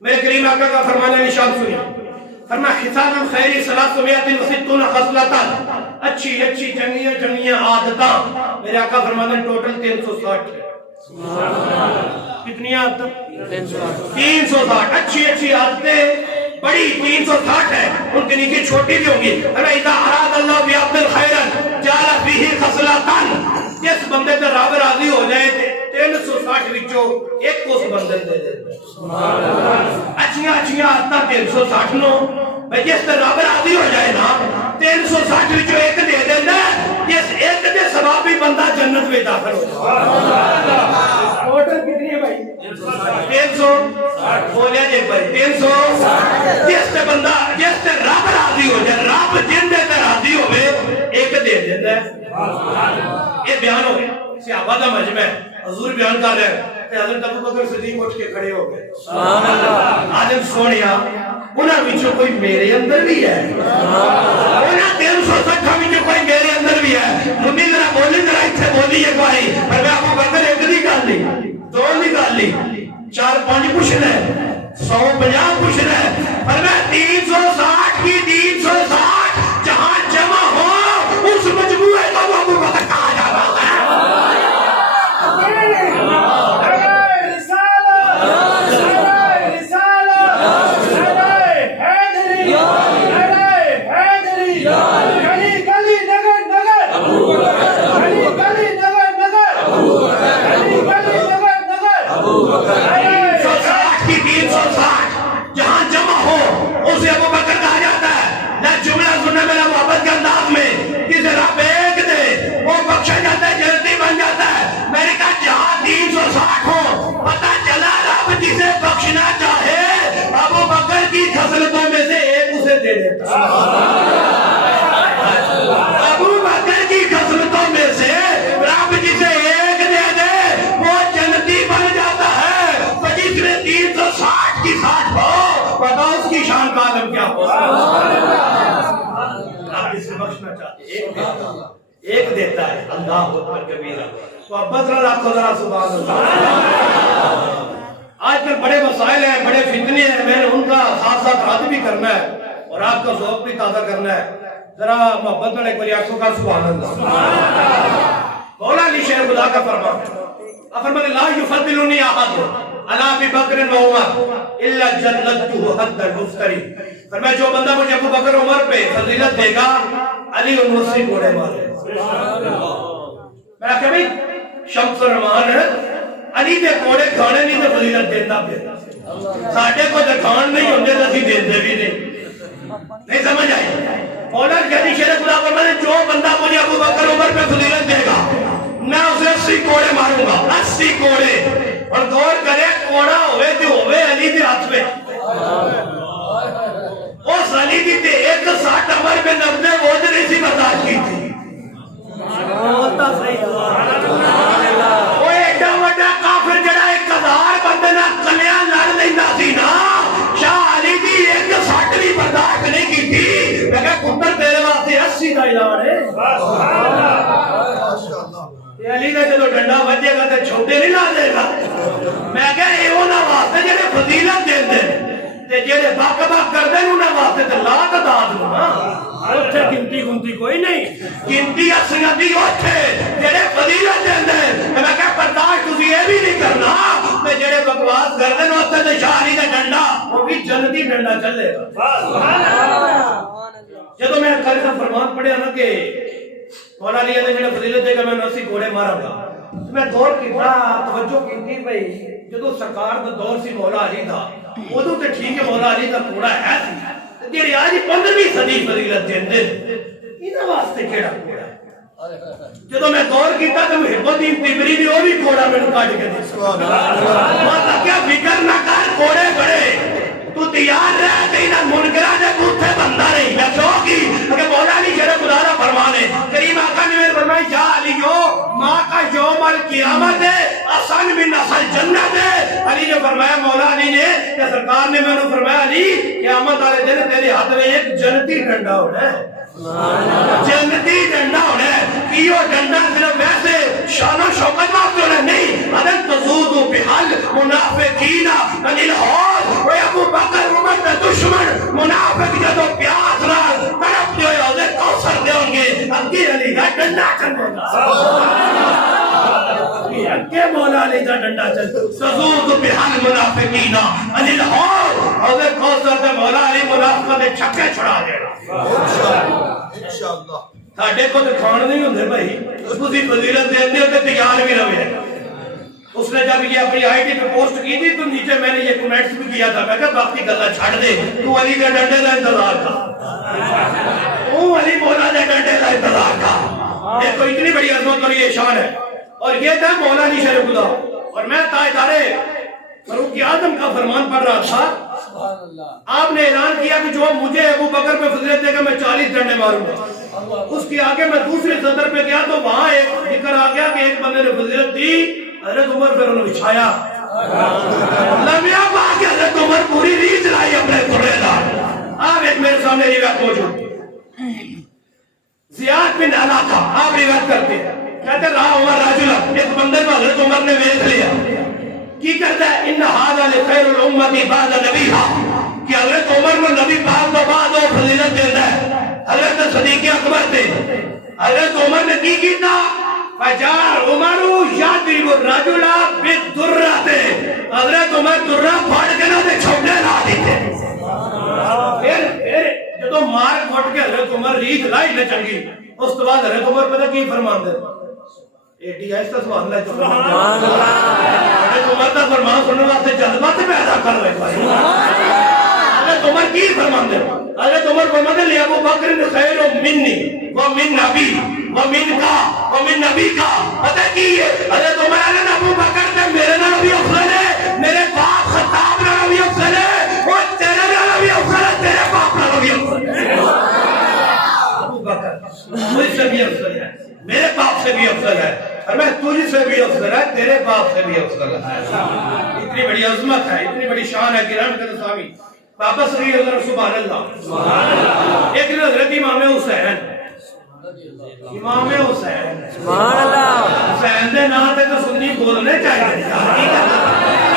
میرے کریم آقا کا فرمان نشان سنیے. فرمایا خصال الخیر 360 خصلۃ, اچھی اچھی چنگیاں عادتاں. میرے آقا فرماتے ہیں ٹوٹل 360 ہے. کتنی عادتیں؟ 360 اچھی اچھی عادتیں بڑی 360 ہے, ان کے نیچے چھوٹی بھی ہوں گی. اذا اراد اللہ بعبد خیرا جعل فیہ خصلۃ, جس بندے سے رب راضی ہو جائے 360 وچوں ایک اس بندے دے دیتا ہے. سبحان اللہ. اچھیاں عادتاں 360 نو, جس سے رب راضی ہو جائے نا 360 وچوں ایک دے دیتا ہے, جس ایک دے ثواب بھی بندہ جنت میں داخل ہو جائے. سبحان اللہ. ٹوٹل کتنی ہے بھائی؟ 360. بولے جی بھائی 360. جس سے بندہ جس سے رب راضی ہو جائے, رب جن دے تے راضی ہوئے ایک دے دیتا ہے. یہ بیان ہو گیا صحابہ دا مجمع ہے, حضور بیان کر رہے ہیں. حضرت ابو بکر صدیق اٹھ کے کھڑے ہو گئے. سبحان اللہ. آدم سونیا انہاں وچوں کوئی میرے اندر بھی ہے, انہاں 360 وچوں کوئی میرے اندر بھی ہے. منی ذرا بولی, ذرا ایتھے بولی ایک باری. پر ابو بکر ایک دی گل نہیں, دو دی گل نہیں, 4-5 پوچھنا ہے, 150 پوچھنا ہے. پر میں 360 کی 360 جہاں جمع ہو اس مجموعے کو ابو بکر کہا جا رہا ہے. جہاں جمع ہو اسے ابو بکر کہا جاتا ہے. نہ جملہ سننا میرا محبت کے انداز میں, کسی رب ایک دے وہ بخشا جاتا ہے, جنتی بن جاتا ہے. میں نے کہا جہاں 360 ہو, پتہ چلا رب جسے بخشنا چاہے ابو بکر کی خصلتوں میں سے ایک اسے دے دیتا. ابو بکر کی خصلتوں میں سے رب جسے ایک دے دے وہ جنتی بن جاتا ہے. تو جس میں 360 کی 60 ہو, پتا اس کی شان کا عالم کیا ہو. آپ اسے بخشنا چاہتے ہیں, ایک دیتا ہے. اللہ اکبر کبیرہ. تو اب بدر لاکھوں ذرا سبحان اللہ. آج کل بڑے مسائل ہیں, بڑے فتنے ہیں, میں نے ان کا ساتھ ساتھ رد بھی کرنا ہے اور آپ کا ذوق بھی تازہ کرنا ہے. ذرا محبت میں ایک بار آنکھوں کا سبحان اللہ. مولا علی شیر خدا کا فرمان, فرماتے لا یفضلنی احد علی ابی بکر و عمر الا جلدته حد المفتری. فرمایا جو بندہ مجھے ابو بکر عمر پہ فضیلت دے گا علی ان سے گھوڑے مارے. میں کہ بھئی شمس الرحمان علی دے گھوڑے کھانے نہیں تے فضیلت دیتا پھر. ساڈے کو تے کھان نہیں ہوندے تے اسی دیندے بھی نہیں سمجھ آئی. مولا علی شیر خدا فرماتے جو بندہ مجھے ابو بکر عمر پہ فضیلت دے گا میں اسے 80 کوڑے ماروں گا. 80 کوڑے. اور غور کرے کوڑا ہوئے تے ہوئے علی دے ہاتھ میں. اس علی دی تے 160 عمر پہ نبض وہ نہیں سی برداشت کی تھی. وہ ایڈا وڈا کافر جڑا 1000 بندے نال کلیاں لڑ لیندا سی نا, شاہ علی دی 160 بھی برداشت نہیں کی تھی. میں کہ پتر تیرے واسطے 80 دا اعلان ہے. علی نے جدو ڈنڈا بجے گا تے چھوٹے نہیں لا دے گا. میں کہ اے انہاں واسطے جڑے فضیلت دیندے تے جڑے بک بک کردے نے انہاں واسطے تے لا تعداد نو نا. اوتھے گنتی کوئی نہیں, گنتی اصلیت دی اوتھے جڑے فضیلت دیندے. میں کہ برداشت تسی اے بھی نہیں کرنا تے جڑے بکواس کردے نے اوتھے تے شاہ علی دا ڈنڈا وہ بھی جنتی ڈنڈا چلے گا. سبحان اللہ. جدو میں کل کا فرمان پڑھیا نا کہ مولا علی نے جڑے فضیلت دے گا میں 80 گھوڑے ماروں گا, میں غور کیتا توجہ کیتی بھئی جدو سرکار دا دور سی مولا علی دا ادو تے ٹھیک ہے مولا علی دا گھوڑا ہے سی, جڑی آج 15ویں صدی فضیلت دیندے انہاں واسطے کیڑا گھوڑا ہے. جدو میں غور کیتا تے محب الدین تیمری بھی وہ بھی گھوڑا مینوں کڈ کے دے. سبحان اللہ. ماتا کیا فکر نہ کر گھوڑے بڑے تو تیار رہ تے انہاں منکراں دے بوتھے بندہ نہیں. میں کیوں کی کہ مولا علی جڑا خدا دا فرمان ہے کریم آقا یہ فرمایا مولا علی نے کہ سرکار نے میں نے فرمایا علی قیامت والے دن تیرے ہاتھ میں ایک جنتی ڈنڈا ہونا ہے، جنتی ڈنڈا ہونا ہے کہ یہ ڈنڈا صرف ویسے شان و شوکت واسطے ہونا نہیں، اذن تزود بحل منافقین عن الحوض و ابو بکر عمر کا دشمن منافق جدو پیاس نال تڑپتے ہوئے حوض کوثر دے ہوں گے اگے علی کا ڈنڈا چلے گا، اگے مولا علی کا ڈنڈا چلے گا، تزود بحل منافقین عن الحوض حوض کوثر سے مولا علی منافقہ دے چھکے چھڑا دے گا انشاءاللہ۔ ساڈے کو تو کھان نہیں ہوندے بھائی، اس کو فضیلت دے دے تے تیار بھی رہے۔ اس نے جب یہ اپنی آئی ڈی پہ پوسٹ کی تھی تو نیچے میں نے یہ کمنٹس بھی کیا تھا، میں کہا باقی گلا چھڑ دے، تو علی کے ڈنڈے کا انتظار تھا، تو علی مولا کے ڈنڈے کا انتظار تھا۔ دیکھو اتنی بڑی عظمت اور یہ شان ہے، اور یہ تھا مولا علی شیر خدا، اور میں تاجدار فاروق اعظم کا فرمان پڑھ رہا تھا، آپ نے اعلان کیا کہ جو مجھے ابو بکر پہ فضیلت دے گا میں 40 ڈنڈے ماروں گا۔ اس کے آگے میں دوسرے صدر پہ گیا تو وہاں ایک ذکر آ گیا کہ ایک بندے نے فضیلت دی، حضرت عمر پھر انہوں نے بچھایا، لمحہ بعد کہ حضرت عمر پوری ریت لائی اپنے قرے دار۔ آپ ایک میرے سامنے روایت موجود زیاد بن علا تھا، آپ روایت کرتے ہیں، کہتے رہا عمر رجلا، ایک بندے کو حضرت عمر نے ویکھ لیا، کی کرتا ہے ان ھذا لخیر الامت بعد نبیھا، کہ حضرت عمر کو نبی پاک تو بعد وہ فضیلت دیتا ہے، حضرت صدیق اکبر تھے، حضرت عمر نے کی کیتا فجار عمر یضرب الرجل بالدرۃ، حضرت عمر درہ پھاڑ کے نہ دے چھوڑنے لا دیتے، پھر جدو مار پھٹ کے حضرت عمر ریت لائی نہ چنگی، اس تو بعد حضرت عمر پتہ کی فرمان دے ایٹی آئیس کا سبحان اللہ سبحان اللہ، حضرت عمر کا فرمان سننے واسطے جذبات پیدا کر رہے ہیں۔ حضرت عمر کی فرمان دے، حضرت عمر فرمان دے ابو بکر خیر منی ومن نبی ومن کا ومن نبی کا، پتہ کی ہے حضرت عمر علیہ ابو بکر تے میرے نال بھی افضل ہے، میرے باپ خطاب نال بھی افضل ہے، وہ تیرے نال بھی افضل ہے، تیرے باپ نال بھی افضل ہے۔ ابو بکر مجھ سے بھی افضل ہے، میرے باپ سے بھی افضل ہے، اور میں تجھ سے بھی افضل ہے، تیرے باپ سے بھی افضل ہے۔ اتنی بڑی عظمت ہے، اتنی بڑی شان ہے کہ رحمت السلامی واپس رہی حضرت سبحان اللہ۔ ایک دن حضرت امام حسین، امام حسین سبحان اللہ، حسین دے نام تے تو سنی بولنے چاہیے۔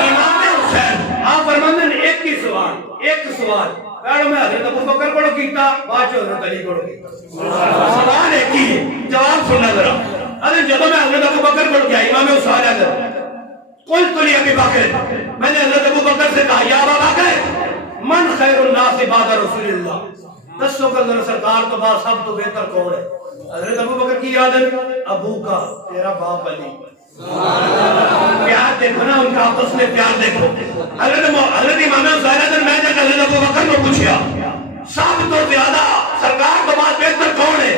امام حسین آپ فرماندے ہیں ایک ہی سوال، ایک سوال پہلے میں حضرت ابو بکر کو کیتا، بعد حضرت علی کو کیتا، سوال ایک ہی ہے، جواب سننا ذرا۔ ارے جب میں حضرت ابو بکر کو کیا امام حسین حضرت قلت لی ابی بکر، میں نے حضرت ابو بکر سے کہا یا ابا بکر من خیر الناس بعد رسول اللہ، دسو کہ سرکار تو بعد سب تو بہتر کون ہے؟ حضرت ابو بکر کی یاد ہے ابو کا، تیرا باپ علی، پیار دیکھو نا ان کا آپس میں پیار دیکھو۔ حضرت امام حسین میں نے حضرت ابو بکر کو پوچھا سب تو زیادہ سرکار تو بعد بہتر کون ہے؟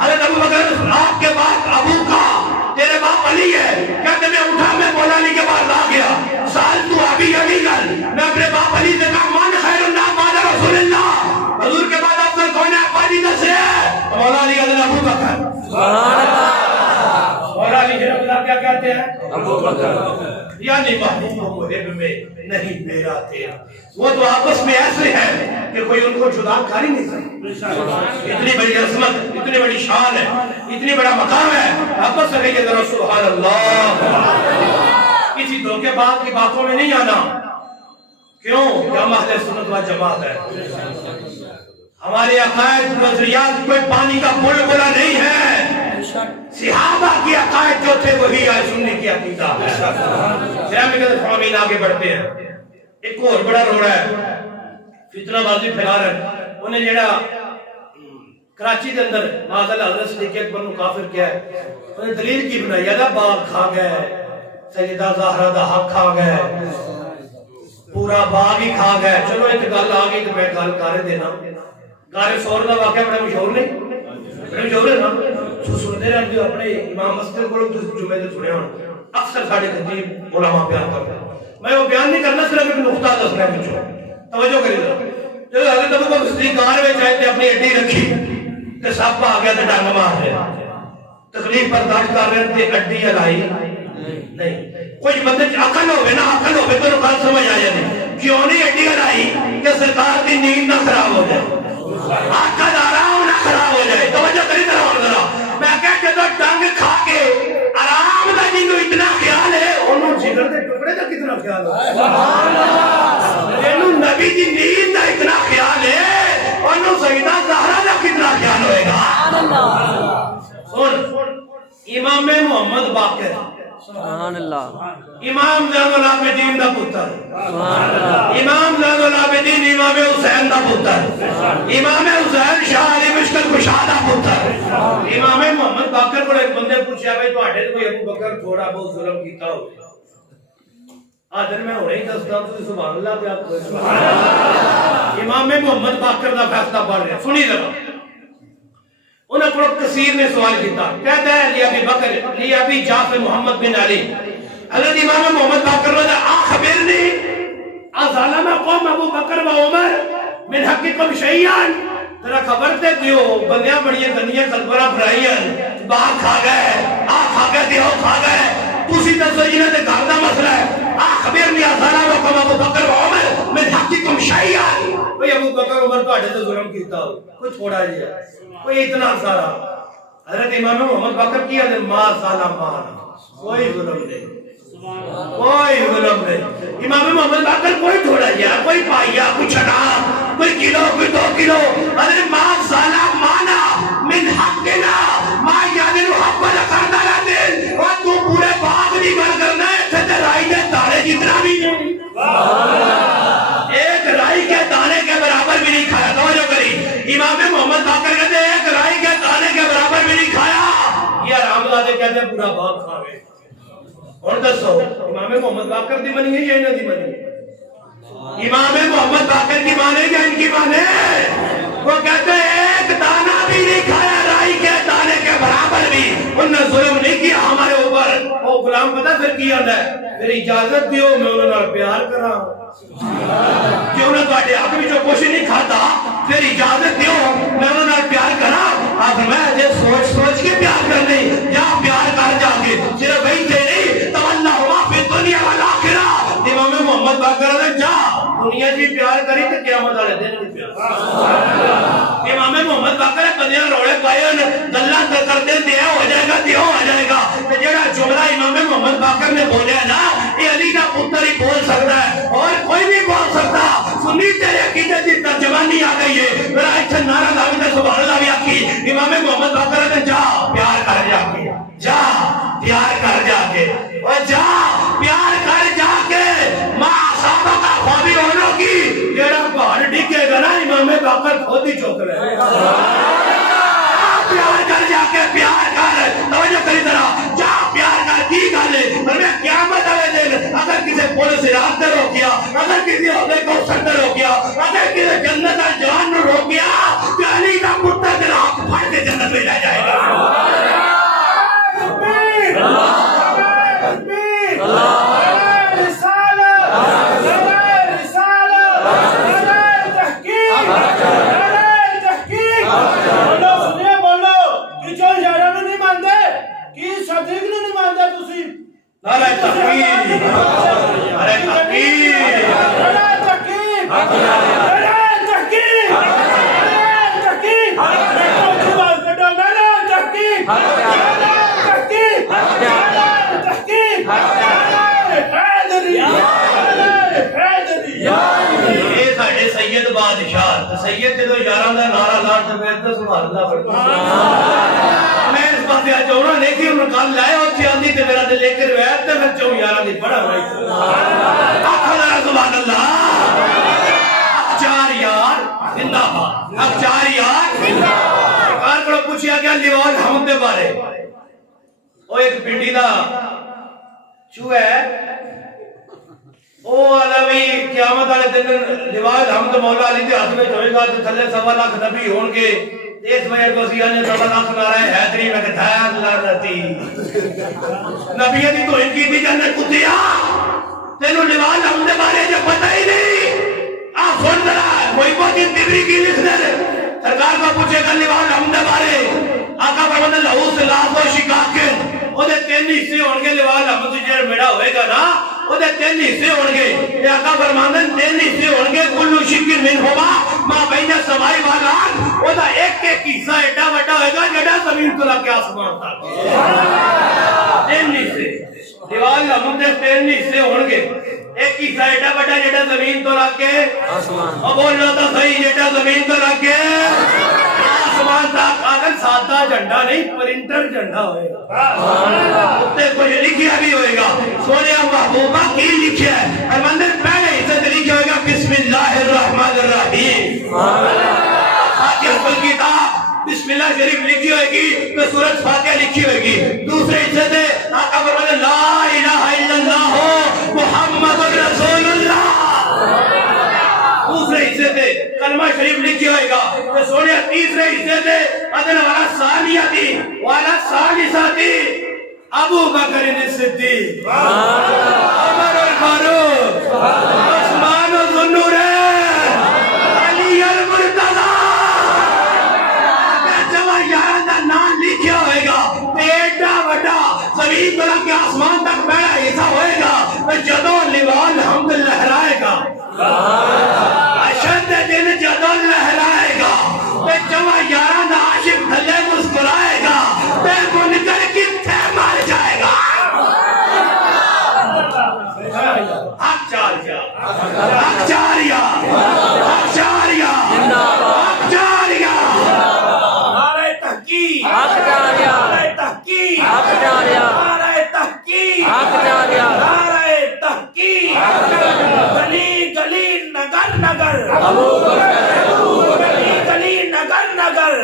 حضرت ابو بکر آپ کے بعد ابو کا، تیرے باپ علی ہے، کہتے میں اٹھا میں مولا علی کے پاس آ گیا، سال تو ابھی علی گل، میں اپنے باپ علی سے کہا من خیر الناس بعد رسول اللہ، حضور کے بعد افضل کون ہے؟ علی دسے، مولا علی حضرت ابو بکر، سبحان اللہ، مولا علی حضرت اللہ کیا کہتے ہیں؟ ابو بکر، یعنی محبوب و محب میں نہیں میرا تیرا، وہ تو آپس میں ایسے ہیں کہ کوئی ان کو جدا کر ہی نہیں سکتا۔ اتنی بڑی عظمت، اتنی بڑی شان ہے، اتنی بڑا مقام ہے، آپس سے کہیے ذرا سبحان اللہ۔ کسی دھوکے باز کی باتوں میں نہیں آنا، کیوں کہ ہم اہل سنت و جماعت ہے، ہمارے عقائد نظریات کوئی پانی کا بلبلہ نہیں ہے، صحابہ کی عقائد جو تھے وہی آج سننے کی عقیدہ ہے۔ جناب کے فرامین آگے بڑھتے ہیں، ایک اور بڑا روڑا ہے، فتنہ بازی پھیلا رہے ہیں، انہیں جڑا کراچی کے اندر معاذ حضرت صدیق اکبر کو کافر کیا ہے، انہیں دلیل کی بنائی ہے، باغ کھا گئے، سیدہ زہرا دا حق کھا گئے، پورا باغ ہی کھا گئے۔ چلو ایک گل آ گئی تو میں گل کر دینا، گارے سور کا واقعہ بڑا مشہور نہیں، بڑا مشہور ہے نا، سنتے رہتے ہو اپنے امام مسجد کو جمعے سے سنے ہونا، اکثر ساڑھے خطیب علماء بیان کرتے ہیں، میں وہ بیان نہیں کرنا، صرف ایک نقطہ دسنا ہے مجھے، توجہ کریے ذرا۔ جب حضرت ابو بکر صدیق گار میں چاہتے اپنی اڈی رکھی تے سب آ گیا تے ڈنگ مار رہے، تکلیف برداشت کر رہے تھے، اڈی ہلائی نہیں، کچھ بندے عقل ہوئے نا، عقل ہوئے تو گل سمجھ آ جائے کیوں نہیں ایڈی اڑائی کہ سرکار کی نیند نہ خراب ہو جائے، عقل آرام نہ خراب ہو جائے. توجہ کری طرح اور ذرا میں کہ جدو ڈنگ کھا کے آرام کا جنوں اتنا خیال ہے انہوں جگر کے ٹکڑے کا کتنا خیال ہے، جنوں نبی کی نیند کا اتنا خیال ہے انہوں سیدہ زہرا کا کتنا خیال ہوئے گا. سن امام محمد باقر سبحان اللہ، امام زین العابدین دا پتر، سبحان اللہ، امام زین العابدین امام حسین دا پتر، امام حسین شاہ علی مشکل کشا دا پتر. امام محمد باقر کو ایک بندے پوچھا بھائی تواڈے کوئی ابو بکر تھوڑا بہت ظلم کیتا ہو؟ آدھر میں ہونے ہی دستا تو سبحان اللہ پہ آپ سبحان اللہ. امام محمد باقر دا فیصلہ پڑھ رہے سنی ذرا. انہوں کو کثیر نے سوال کیتا، کہتا ہے لی ابی بکر لی ابی جعفر محمد بن علی. حضرت امام محمد باقر رضی اخبرنی ازالما قوم ابو بکر و عمر من حقکم شیئان، ترا خبر تے دیو بندیاں بڑیاں گندیاں سلورہ بھرائیاں باہر کھا گئے آ کھا گئے دیو کھا گئے تسی دسو جنہاں دے گھر دا مسئلہ ہے. اخبرنی ازالما قوم ابو بکر و عمر من حقکم شیئان. بھئی ابو بکر عمر تواڈے تے ظلم کیتا ہو کوئی تھوڑا جہا کوئی اتنا سارا؟ حضرت امام محمد باقر کی حضرت ما سالا مانا کوئی ظلم نہیں، کوئی ظلم نہیں. امام محمد باقر کوئی تھوڑا جہا کوئی پائیا کوئی چھٹا کوئی کلو کوئی 2 کلو. حضرت ما سالا مانا من حقنا ما یادر حق والا کردہ رہتے اور تو پورے باغ نہیں بن کرنا ہے چھتے رائی کے دانے جتنا بھی نہیں، ایک رائی کے دانے کے برابر بھی نہیں کھایا. توجہ کری امام محمد باقر کہتے ہیں ایک رائی کے دانے کے برابر بھی نہیں کھایا. یہ آرام زادے کہتے ہیں پورا باغ کھاوے. اور دسو امام محمد باقر دی منی ہے یا انہاں دی منی ہے؟ امام محمد باقر کی مانے یا ان کی مانے؟ وہ کہتے ہیں ایک دانہ بھی نہیں کھایا رائی کے دانے کے برابر بھی. انہوں نے ظلم نہیں کیا ہمارے اوپر. وہ غلام پتہ پھر کیا ہے پھر اجازت دیو میں انہوں نے پیار کرا کیوں نہ تواڈے حق وچ کچھ نہیں کھاتا پھر اجازت دیو میں انہوں نے پیار کرا. اب میں جے سوچ سوچ کے پیار کر نہیں یا پیار کر جا کے صرف وہی تھے نہیں تولا ہوا فی دنیا والآخرہ. امام محمد باقر نے جا دنیا جی پیار کری تو قیامت والے دن بھی پیار. امام محمد باقر بندیاں روڑے پائے گلا کر دے دیا ہو جائے گا دیو ہو جائے گا. جڑا جملہ امام محمد باقر نے بولیا نا یہ علی کا پتر ہی بول سکتا ہے اور کوئی بھی بول سکتا. سنی تیرے عقیدے کی ترجمانی آ گئی ہے میرا اچھا نعرہ لاوی تے سبحان اللہ بھی آکی. امام محمد باقر نے جا پیار کر جا کے جا پیار کر جا کے اور جا پیار کر جا کے ماں صحابہ کا خوابی ہونوں کی جیڑا پہاڑ ڈگے گا نا امام باقر خود ہی چوک رہے پیار کر جا کے پیار کر. توجہ کری طرح جا پیار کر کی گالے اور میں قیامت آئے دن اگر کسی پولیس رات نے روکیا اگر کسی عہدے کو سر نے روکیا اگر کسی جنت جوان نے روکیا تو علی کا پتر تیرا ہاتھ پھاڑ کے جنت میں لے جائے گا. نعرہ تکبیر، نعرہ تکبیر، نعرہ تکبیر، نعرہ تکبیر، نعرہ تکبیر، یہ ساڈے سید بادشاہ سید جدو یاراں دا نعرہ لاؤ تے پھر تے سبحان اللہ پڑھو. میں اس پاسے اج ہونا نہیں تھی انہوں کل لائے اوتھے آندی تے میرا دل لے کے روایت تے پھر چوں یاراں دی پڑھا ہوئی آکھنا سبحان اللہ. چار یار زندہ باد، چار یار زندہ باد. سرکار کو پوچھا گیا لیوال حمد دے بارے. او ایک پنڈی دا چوہا ہے او علوی قیامت والے دن لیوال حمد مولا علی دے ہاتھ میں ہوئے گا تے تھلے 1.25 لاکھ نبی ہون گے. اس وجہ کو سی نے 1.25 لاکھ نعرہ حیدری میں کہا لعنتی نبی دی تو ان کی دی جنت کتیا تینو لیوال حمد دے بارے جو پتہ ہی نہیں. آ سن ذرا کوئی بہت تبری کی لکھ دے سرکار کو پوچھے گا لیوال حمد دے بارے. آقا فرماتے لہو سلاف و شکاکن وہ تین حصے ہون گے لیوال احمد جڑا میڑا ہوئے گا نا وہ تین حصے ہون گے تے آقا فرماندے تین حصے ہون گے کلو شکر منہما ما بین السماء والارض وہ ایک ایک حصہ ایڈا بڑا ہوئے گا جڑا زمین تو لگ کے آسمان تک تین حصے لیوال احمد دے تین حصے ہون گے ایک حصہ ایڈا بڑا جڑا زمین تو لگ کے آسمان اور بولنا تو صحیح جڑا زمین تو لگ کے آسمان تک اگر سادہ جھنڈا نہیں پرنٹر جھنڈا ہوئے گا اتنے کچھ لکھیا بھی ہوئے گا سونے محبوبہ کی لکھیا ہے اور مندر پہلے حصہ لکھیا ہوئے گا بسم اللہ الرحمن الرحیم فاتحہ الکتاب بسم اللہ شریف لکھی ہوئے گی تو سورۃ فاتحہ لکھی ہوئے گی دوسرے حصے سے آقا فرماتے لا الہ الا اللہ محمد رسول اللہ دوسرے حصے سے کلمہ شریف لکھی ہوئے گا تو سونے تیسرے حصے سے ادن والا ثانیتی والا ثالثاتی ابو بکر صدیق عمر الفاروق عثمان ذوالنورین علی المرتضی جب یہاں دا نام لکھیا ہوئے گا ایڈا وڈا زمین تو لگ کے آسمان تک بڑا حصہ ہوئے گا جدو لیوال حمد لہرائے گا اشد دن جدو لہرائے گا جب یہاں دا عاشق تھلے مسکرائے گا بے منکر کتھے مر جائے گا حق چاریا حق چاریا حق چاریا حق چاریا نعرہ تحقیق حق چاریا نعرہ تحقیق حق چاریا نعرہ تحقیق حق چاریا نعرہ تحقیق گلی گلی نگر نگر گلی گلی نگر نگر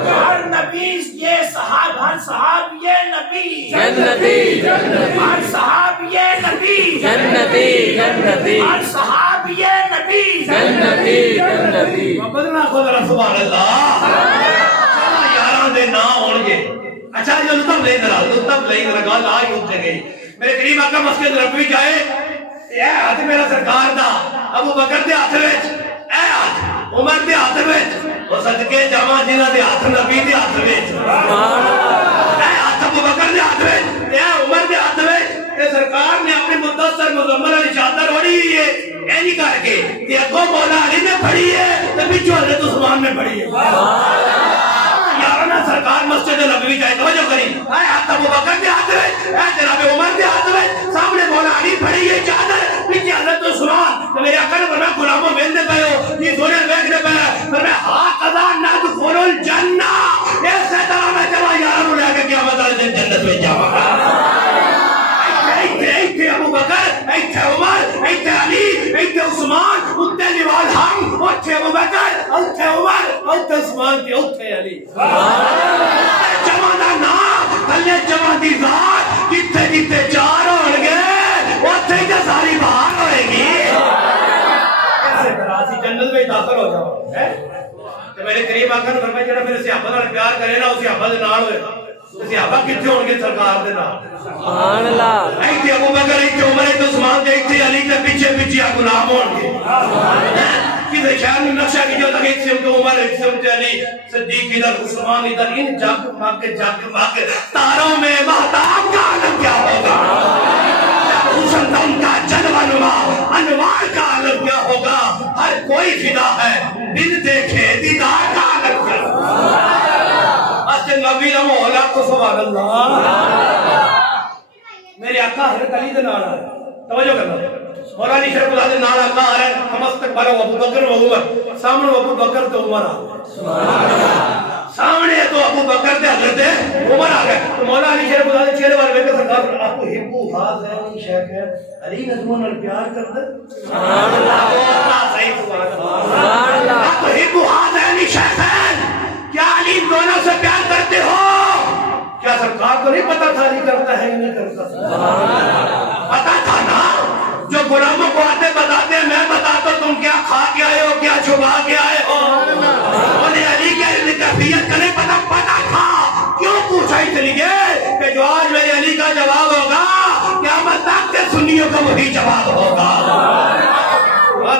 ہر نبی یہ صحاب ہر صحاب یہ نبی جنتی ہر صحاب یہ نبی جنتی جنتی ہر صحاب یہ نبی جنتی جنتی بدنا خود سبحان اللہ یاراں دے نا ہون گے اچھا جو لطف لے ذرا گل آ ہی اٹھ گئی میرے قریب آقا مسجد نبوی جائے اے ہاتھ میرا سرکار دا ابو بکر دے ہاتھ وچ اے ہاتھ عمر دے ہاتھ وچ او صدقے جاواں جنہاں دے ہاتھ نبی دے ہاتھ وچ اے ہاتھ ابو بکر دے ہاتھ وچ اے عمر دے ہاتھ وچ تے سرکار نے اپنی مدثر مزمل علی چادر اوڑھی ہے اے نہیں کر کے کہ اگوں مولا علی نے پڑھی ہے تے پیچھے حضرت عثمان نے پڑھی ہے یارانا سرکار مسجد نبوی جائے توجہ کریں اے ہاتھ ابو بکر دے ہاتھ وچ اے جناب عمر دے ہاتھ وچ سامنے مولا علی پڑھی ہے چادر پیچھے حضرت عثمان تو میرے آقا نے فرمایا غلاموں ویندے پئے ہو یہ سونے ویکھدے پئے فرمایا ہاکذا ندخل الجنہ اس طرح میں جب یاراں نوں لے کے قیامت والے دن جنت وچ جاواں گا ایتھے ابو بکر ایتھے عمر ایتھے علی ایتھے عثمان اتنے لیوال ہم اتھے ابو بکر اتھے عمر اتھے عثمان تے اتھے علی جمع دا نام تھلے جمع دی ذات جتھے جتھے چار ہون گے اتھے ہی تے ساری بہار ہوئے گی کیسے طرح سی جنت میں داخل ہو جاؤ تے میرے قریب آقا نے فرمایا جڑا میرے صحابہ نال پیار کرے نا اس صحابہ دے نال ہوئے صحابہ کتنے ہون گے سرکار دے نال سبحان اللہ ایتھے ابو بکر ایتھے عمر ایتھے عثمان تے ایتھے علی تے پیچھے پیچھے غلام ہون گے کسی شہر میں نقشہ کی جو تک ایک سمت عمر ایک سمت علی صدیق ادھر عثمان ادھر ان جگ مگ تاروں میں مہتاب کا عالم کیا ہوگا حسن دم کا جلوہ نما انوار کا عالم کیا ہوگا ہر کوئی فدا ہے بن دیکھے دیدار کا عالم کیا ہوگا مسجد نبوی کا مولا کو سبحان اللہ میرے آقا حضرت علی دے نال ہے توجہ کرنا مولا علی شریف اللہ دے نال آقا آ رہا ہے ہم استقبال ابو بکر و عمر سامنے ابو بکر تو عمر آ گئے سامنے تو ابو بکر تے حضرت عمر آ گئے تو مولا علی شریف اللہ دے چہرے والے دیکھ کے سرکار آپ کو ہبو ہاتھ ہے شیخ ہے علی نظموں نال پیار کرتا سبحان اللہ صحیح سبحان اللہ آپ کو ہبو ہاتھ ہے شیخ ہے کیا علی دونوں سے پیار کرتے ہو کیا سرکار کو نہیں پتا تھا علی کرتا ہے یا نہیں کرتا پتا تھا نا جو غلاموں کو آتے بتاتے ہیں میں بتاتا تم کیا کھا کے آئے ہو کیا چھپا کے آئے ہو انہیں علی کے کیفیت کا نہیں پتا پتا تھا کیوں پوچھا اس لیے کہ جو آج میرے علی کا جواب ہوگا قیامت تک کے سنیوں کا وہی جواب ہوگا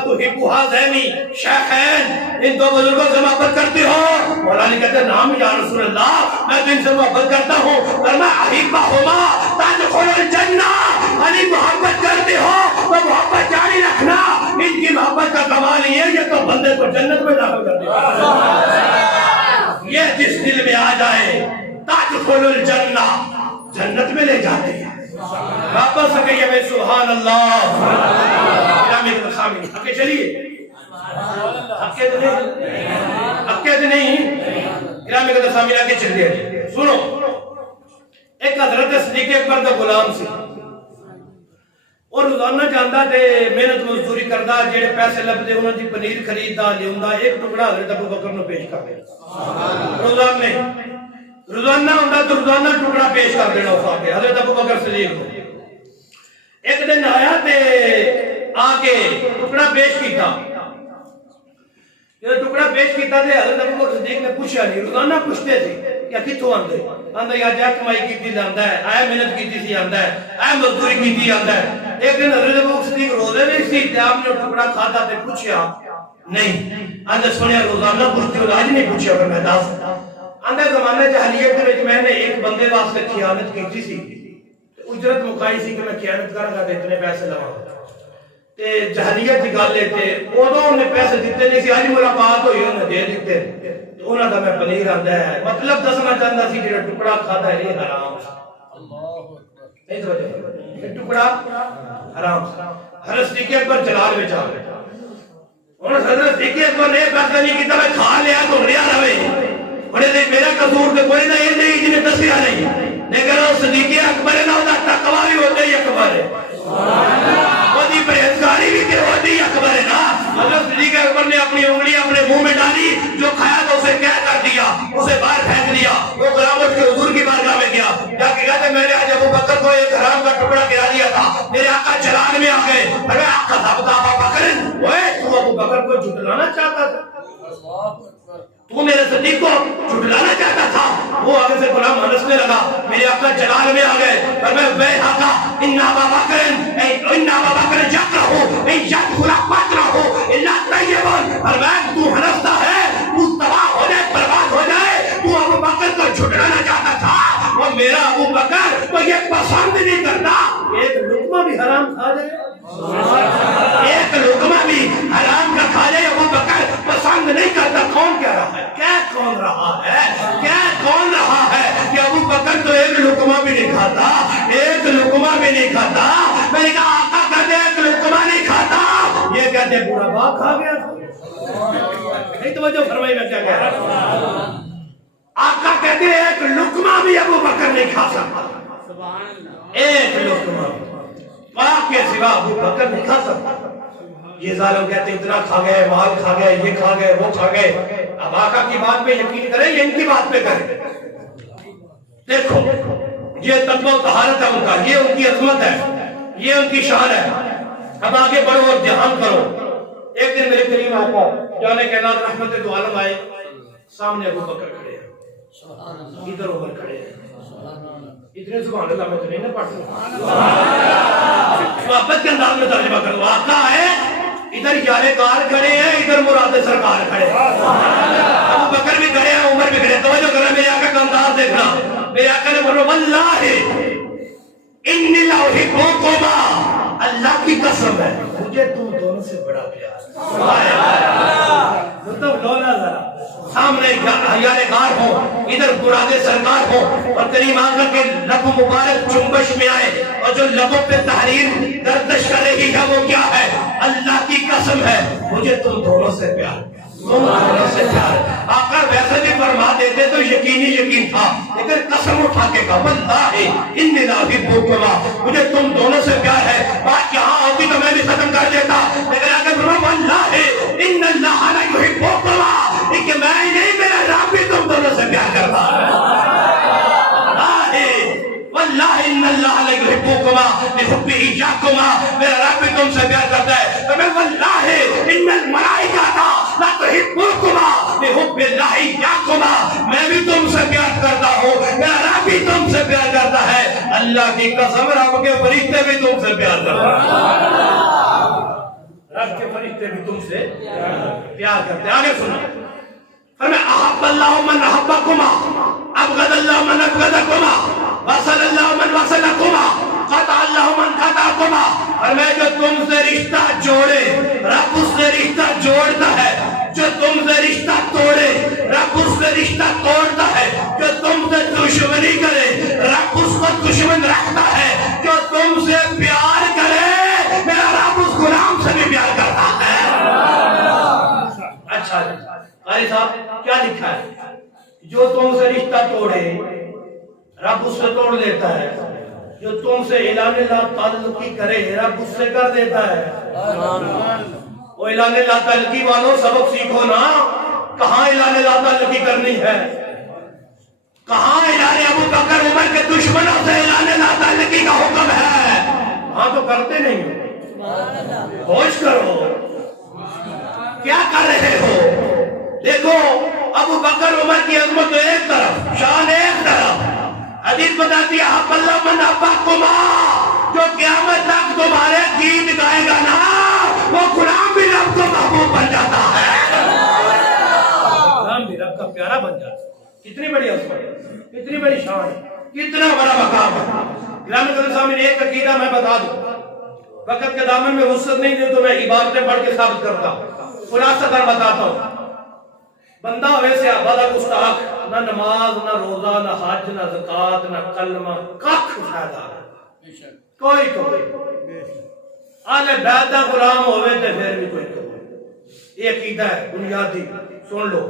تو ابو حازمی شیخین ان دو بزرگوں سے محبت کرتے ہو؟ مولا علی کہتے ہیں نام یا رسول اللہ میں تو ان سے محبت کرتا ہوں، فرمایا احبہما تدخل الجنہ، علی محبت کرتے ہو تو محبت جاری رکھنا، ان کی محبت کا کمال یہ تو بندے کو جنت میں داخل کر دے، یہ جس دل میں آ جائے تدخل الجنہ، جنت میں لے جاتے ہیں۔ واپس کہیے میں سبحان اللہ۔ اکے چلیے اکے نہیں گرامی کا سامنے آگے چل گئے۔ سنو، ایک حضرت صدیق اکبر کا غلام سی اور روزانہ جاندا تے محنت مزدوری کردا، جڑے پیسے لبدے انہاں دی پنیر خریددا لیوندا، ایک ٹکڑا حضرت ابوبکر نو پیش کر دیندا۔ روزانہ ہوندا تو روزانہ ٹکڑا پیش کر دینا اس آگے حضرت ابوبکر صدیق کو۔ ایک دن آیا تے آگے ٹکڑا پیش کیتا، جب ٹکڑا پیش کیتا تے حضرت ابوبکر صدیق نے پوچھا نہیں، روزانہ پوچھتے تھے کیا کتھوں آندے؟ آندا یا جا کمائی کیتی جاندا ہے، آئے محنت کیتی سی آندا ہے، آئے مزدوری کیتی جاندا ہے۔ ایک دن حضرت ابوبکر صدیق روزے میں سی تے آپ نے ٹکڑا کھادا تے پوچھا نہیں، آندا سنیا روزانہ پوچھتے ہو آج نہیں پوچھا، پر میں دس آندا زمانے جاہلیت دے وچ میں نے ایک بندے واسطے خیانت کیتی سی، اجرت مکائی سی کہ میں خیانت کراں گا تے اتنے پیسے لواں تے جہلیت دی گل ہے تے اودوں نے پیسے دتے نہیں سی، اج ملاقات ہوئی انہاں دے دتے تے انہاں دا میں پنیر آندا ہے، مطلب دسنا چاہندا سی جڑا ٹکڑا کھادا ہے یہ حرام ہے۔ اللہ اکبر، یہ توجہ، یہ ٹکڑا حرام ہے۔ حضرت صدیق اکبر جلال وچ آ گئے، انہاں حضرت صدیق اکبر نے فیصلہ نہیں کیتا میں کھا لیا تو ریا رہے، بڑے دے میرا قصور تے کوئی نہ، یہ نہیں جنہیں دسیا نہیں، لیکن صدیق اکبر ہے نا دا تقوی بھی ہوتا ہی اکبر ہے، وہی پرہیزگاری بھی تے ہوتی ہی اکبر ہے نا۔ حضرت صدیق اکبر نے اپنی انگلی اپنے منہ میں ڈالی، جو کھایا تو اسے کیا کر دیا، اسے باہر پھینک دیا۔ وہ غلام اٹھ کے حضور کی بارگاہ میں گیا، جا کے کہتے میں نے آج ابوبکر کو ایک حرام کا ٹکڑا گرا دیا تھا، میرے آقا جلال میں آ گئے، اگر آقا ثابت ابوبکر اوئے تو ابوبکر کو جھٹلانا چاہتا تھا، تو میرے صدیق کو جھٹلانا چاہتا تھا۔ وہ آگے سے غلام ہنسنے لگا، میرے آقا جلال میں آ گئے، اور میں بے آقا ان ابوبکر یکرہ ان یدخل قتلہ الا طیبا، اور میں تو ہنستا ہے، تو تباہ ہو جائے، برباد ہو جائے، تو ابوبکر کو جھٹلانا چاہتا تھا، اور میرا ابوبکر تو یہ پسند نہیں کرتا ایک لقمہ بھی حرام کھا جائے، ایک لقمہ بھی حرام کا کھا جائے، ابوبکر پسند نہیں کرتا۔ کون کہہ رہا ہے؟ کیا کون رہا ہے؟ کیا کون رہا ہے کہ ابوبکر تو ایک لقمہ بھی نہیں کھاتا، ایک لقمہ بھی نہیں کھاتا؟ میں نے کہا آقا کہتے ایک لقمہ نہیں کھاتا، یہ کہتے پورا باغ کھا گیا تھا۔ نہیں توجہ فرمائی میں کیا کہہ رہا ہوں؟ آقا کہتے ایک لقمہ بھی ابوبکر نہیں کھا سکتا، ایک لقمہ پاک کے سوا ابوبکر نہیں کھا سکتا۔ یہ ظالم کہتے اتنا کھا گئے، مال کھا گئے، یہ کھا گئے، وہ کھا گئے۔ اب آقا کی بات پہ یقین کریں یا ان کی بات پہ کریں؟ دیکھو یہ تقویٰ و طہارت ہے ان کا، یہ ان کی عظمت ہے، یہ ان کی شان ہے۔ اب آگے بڑھو اور دھیان کرو۔ ایک دن میرے کریم آقا جانے کے نام رحمت دو عالم آئے، سامنے ابوبکر کھڑے ہیں، ادھر عمر کھڑے ہیں، اتنے سبحان اللہ میں تو نہیں نہ پڑھ سکتا، محبت کے انداز میں ترجمہ کرو۔ آقا ہے ادھر یارے کار کھڑے ہیں، ادھر مراد سرکار کھڑے ہیں، ابوبکر بھی کھڑے ہیں، عمر بھی کھڑے ہیں۔ توجہ کرنا، میرے آقا کا انداز دیکھنا۔ میرے آقا نے فرمایا واللہ انی لاحبکما، اللہ کی قسم ہے مجھے تم دونوں سے بڑا پیار ہے۔ مطلب لولا ذرا سامنے یارے کار ہوں، ادھر مراد سرکار ہوں، اور کریم آقا کے لب مبارک جنبش میں آئے، اور جو لبوں پہ تحریر گردش کر رہی ہے وہ کیا ہے؟ اللہ کی قسم ہے مجھے تم دونوں سے پیار، تم دونوں سے پیار۔ آقا ویسے بھی فرما دیتے تو یقینی یقین تھا، لیکن قسم اٹھا کے کہا واللہ انی لاحبکما، مجھے تم دونوں سے پیار ہے۔ بات یہاں ہوتی تو میں بھی ختم کر دیتا، لیکن آگے فرمایا واللہ ان اللہ لا یحبکما، کہ میں ہی نہیں میرا رب بھی تم دونوں سے پیار کرتا ہے۔ واللہ ان اللہ لا یحبکما لحب ایاکما، میرا رب بھی تم سے پیار کرتا ہے۔ تو میں واللہ ان الملائکۃ لا تحبکما لحب اللہ ایاکما، میں بھی تم سے پیار کرتا ہوں، میرا رب بھی تم سے پیار کرتا ہے۔ اللہ کی قسم رب کے فرشتے بھی تم سے پیار کرتا ہے۔ رب کے فرشتے بھی تم سے پیار کرتے ہیں. آگے سنو فرمایا احب اللہ من احبکما ابغض اللہ من ابغضکما وصل اللہ من وصلکما قطع اللہ من قطعکما. فرمایا جو تم سے رشتہ جوڑے رب اس سے رشتہ جوڑتا ہے, جو تم سے رشتہ توڑے رب اس سے رشتہ توڑتا ہے, جو تم سے دشمنی کرے رب اس کو دشمن رکھتا ہے, جو تم سے پیار کرے میرا رب اس غلام سے بھی پیار کرتا ہے. اچھا قاری صاحب کیا لکھا ہے؟ جو تم سے رشتہ توڑے رب اس سے توڑ دیتا ہے, جو تم سے اعلان لا تعلقی کرے رب اس سے کر دیتا ہے. وہ اعلان لا تعلقی والوں سبق سیکھو نا, کہاں اعلان لا تعلقی کرنی ہے, کہاں اعلان ابو بکر عمر کے دشمنوں سے اعلان لا تعلقی کا حکم ہے, ہاں تو کرتے نہیں ہو. ہوش کرو کیا کر رہے ہو. دیکھو ابو بکر عمر کی عظمت ایک طرف, شان ایک طرف. حدیث بتاتی ہے احب اللہ من احبکما, جو قیامت تک تمہارے گیت گائے گا نا وہ غلام بھی رب کو محبوب بن جاتا ہے, غلام بھی رب کا پیارا بن جاتا ہے. کتنی بڑی عظمت, کتنی بڑی شان, کتنا بڑا مقام ہے. گرامی قدر سامنے ایک عقیدہ میں بتا دوں, وقت کے دامن میں وسعت نہیں دے تو میں عبادتیں پڑھ کے ثابت کرتا ہوں, خلاصہ کر بتاتا ہوں. بندہ ویسے آبادہ گستاخ, نہ نماز نہ روزہ نہ حج نہ زکات نہ کلمہ کخ فائدہ کوئی آلے بیت دا غلام ہوئے تے پھر بھی کوئی یہ عقیدہ ہے بنیادی, سن لو.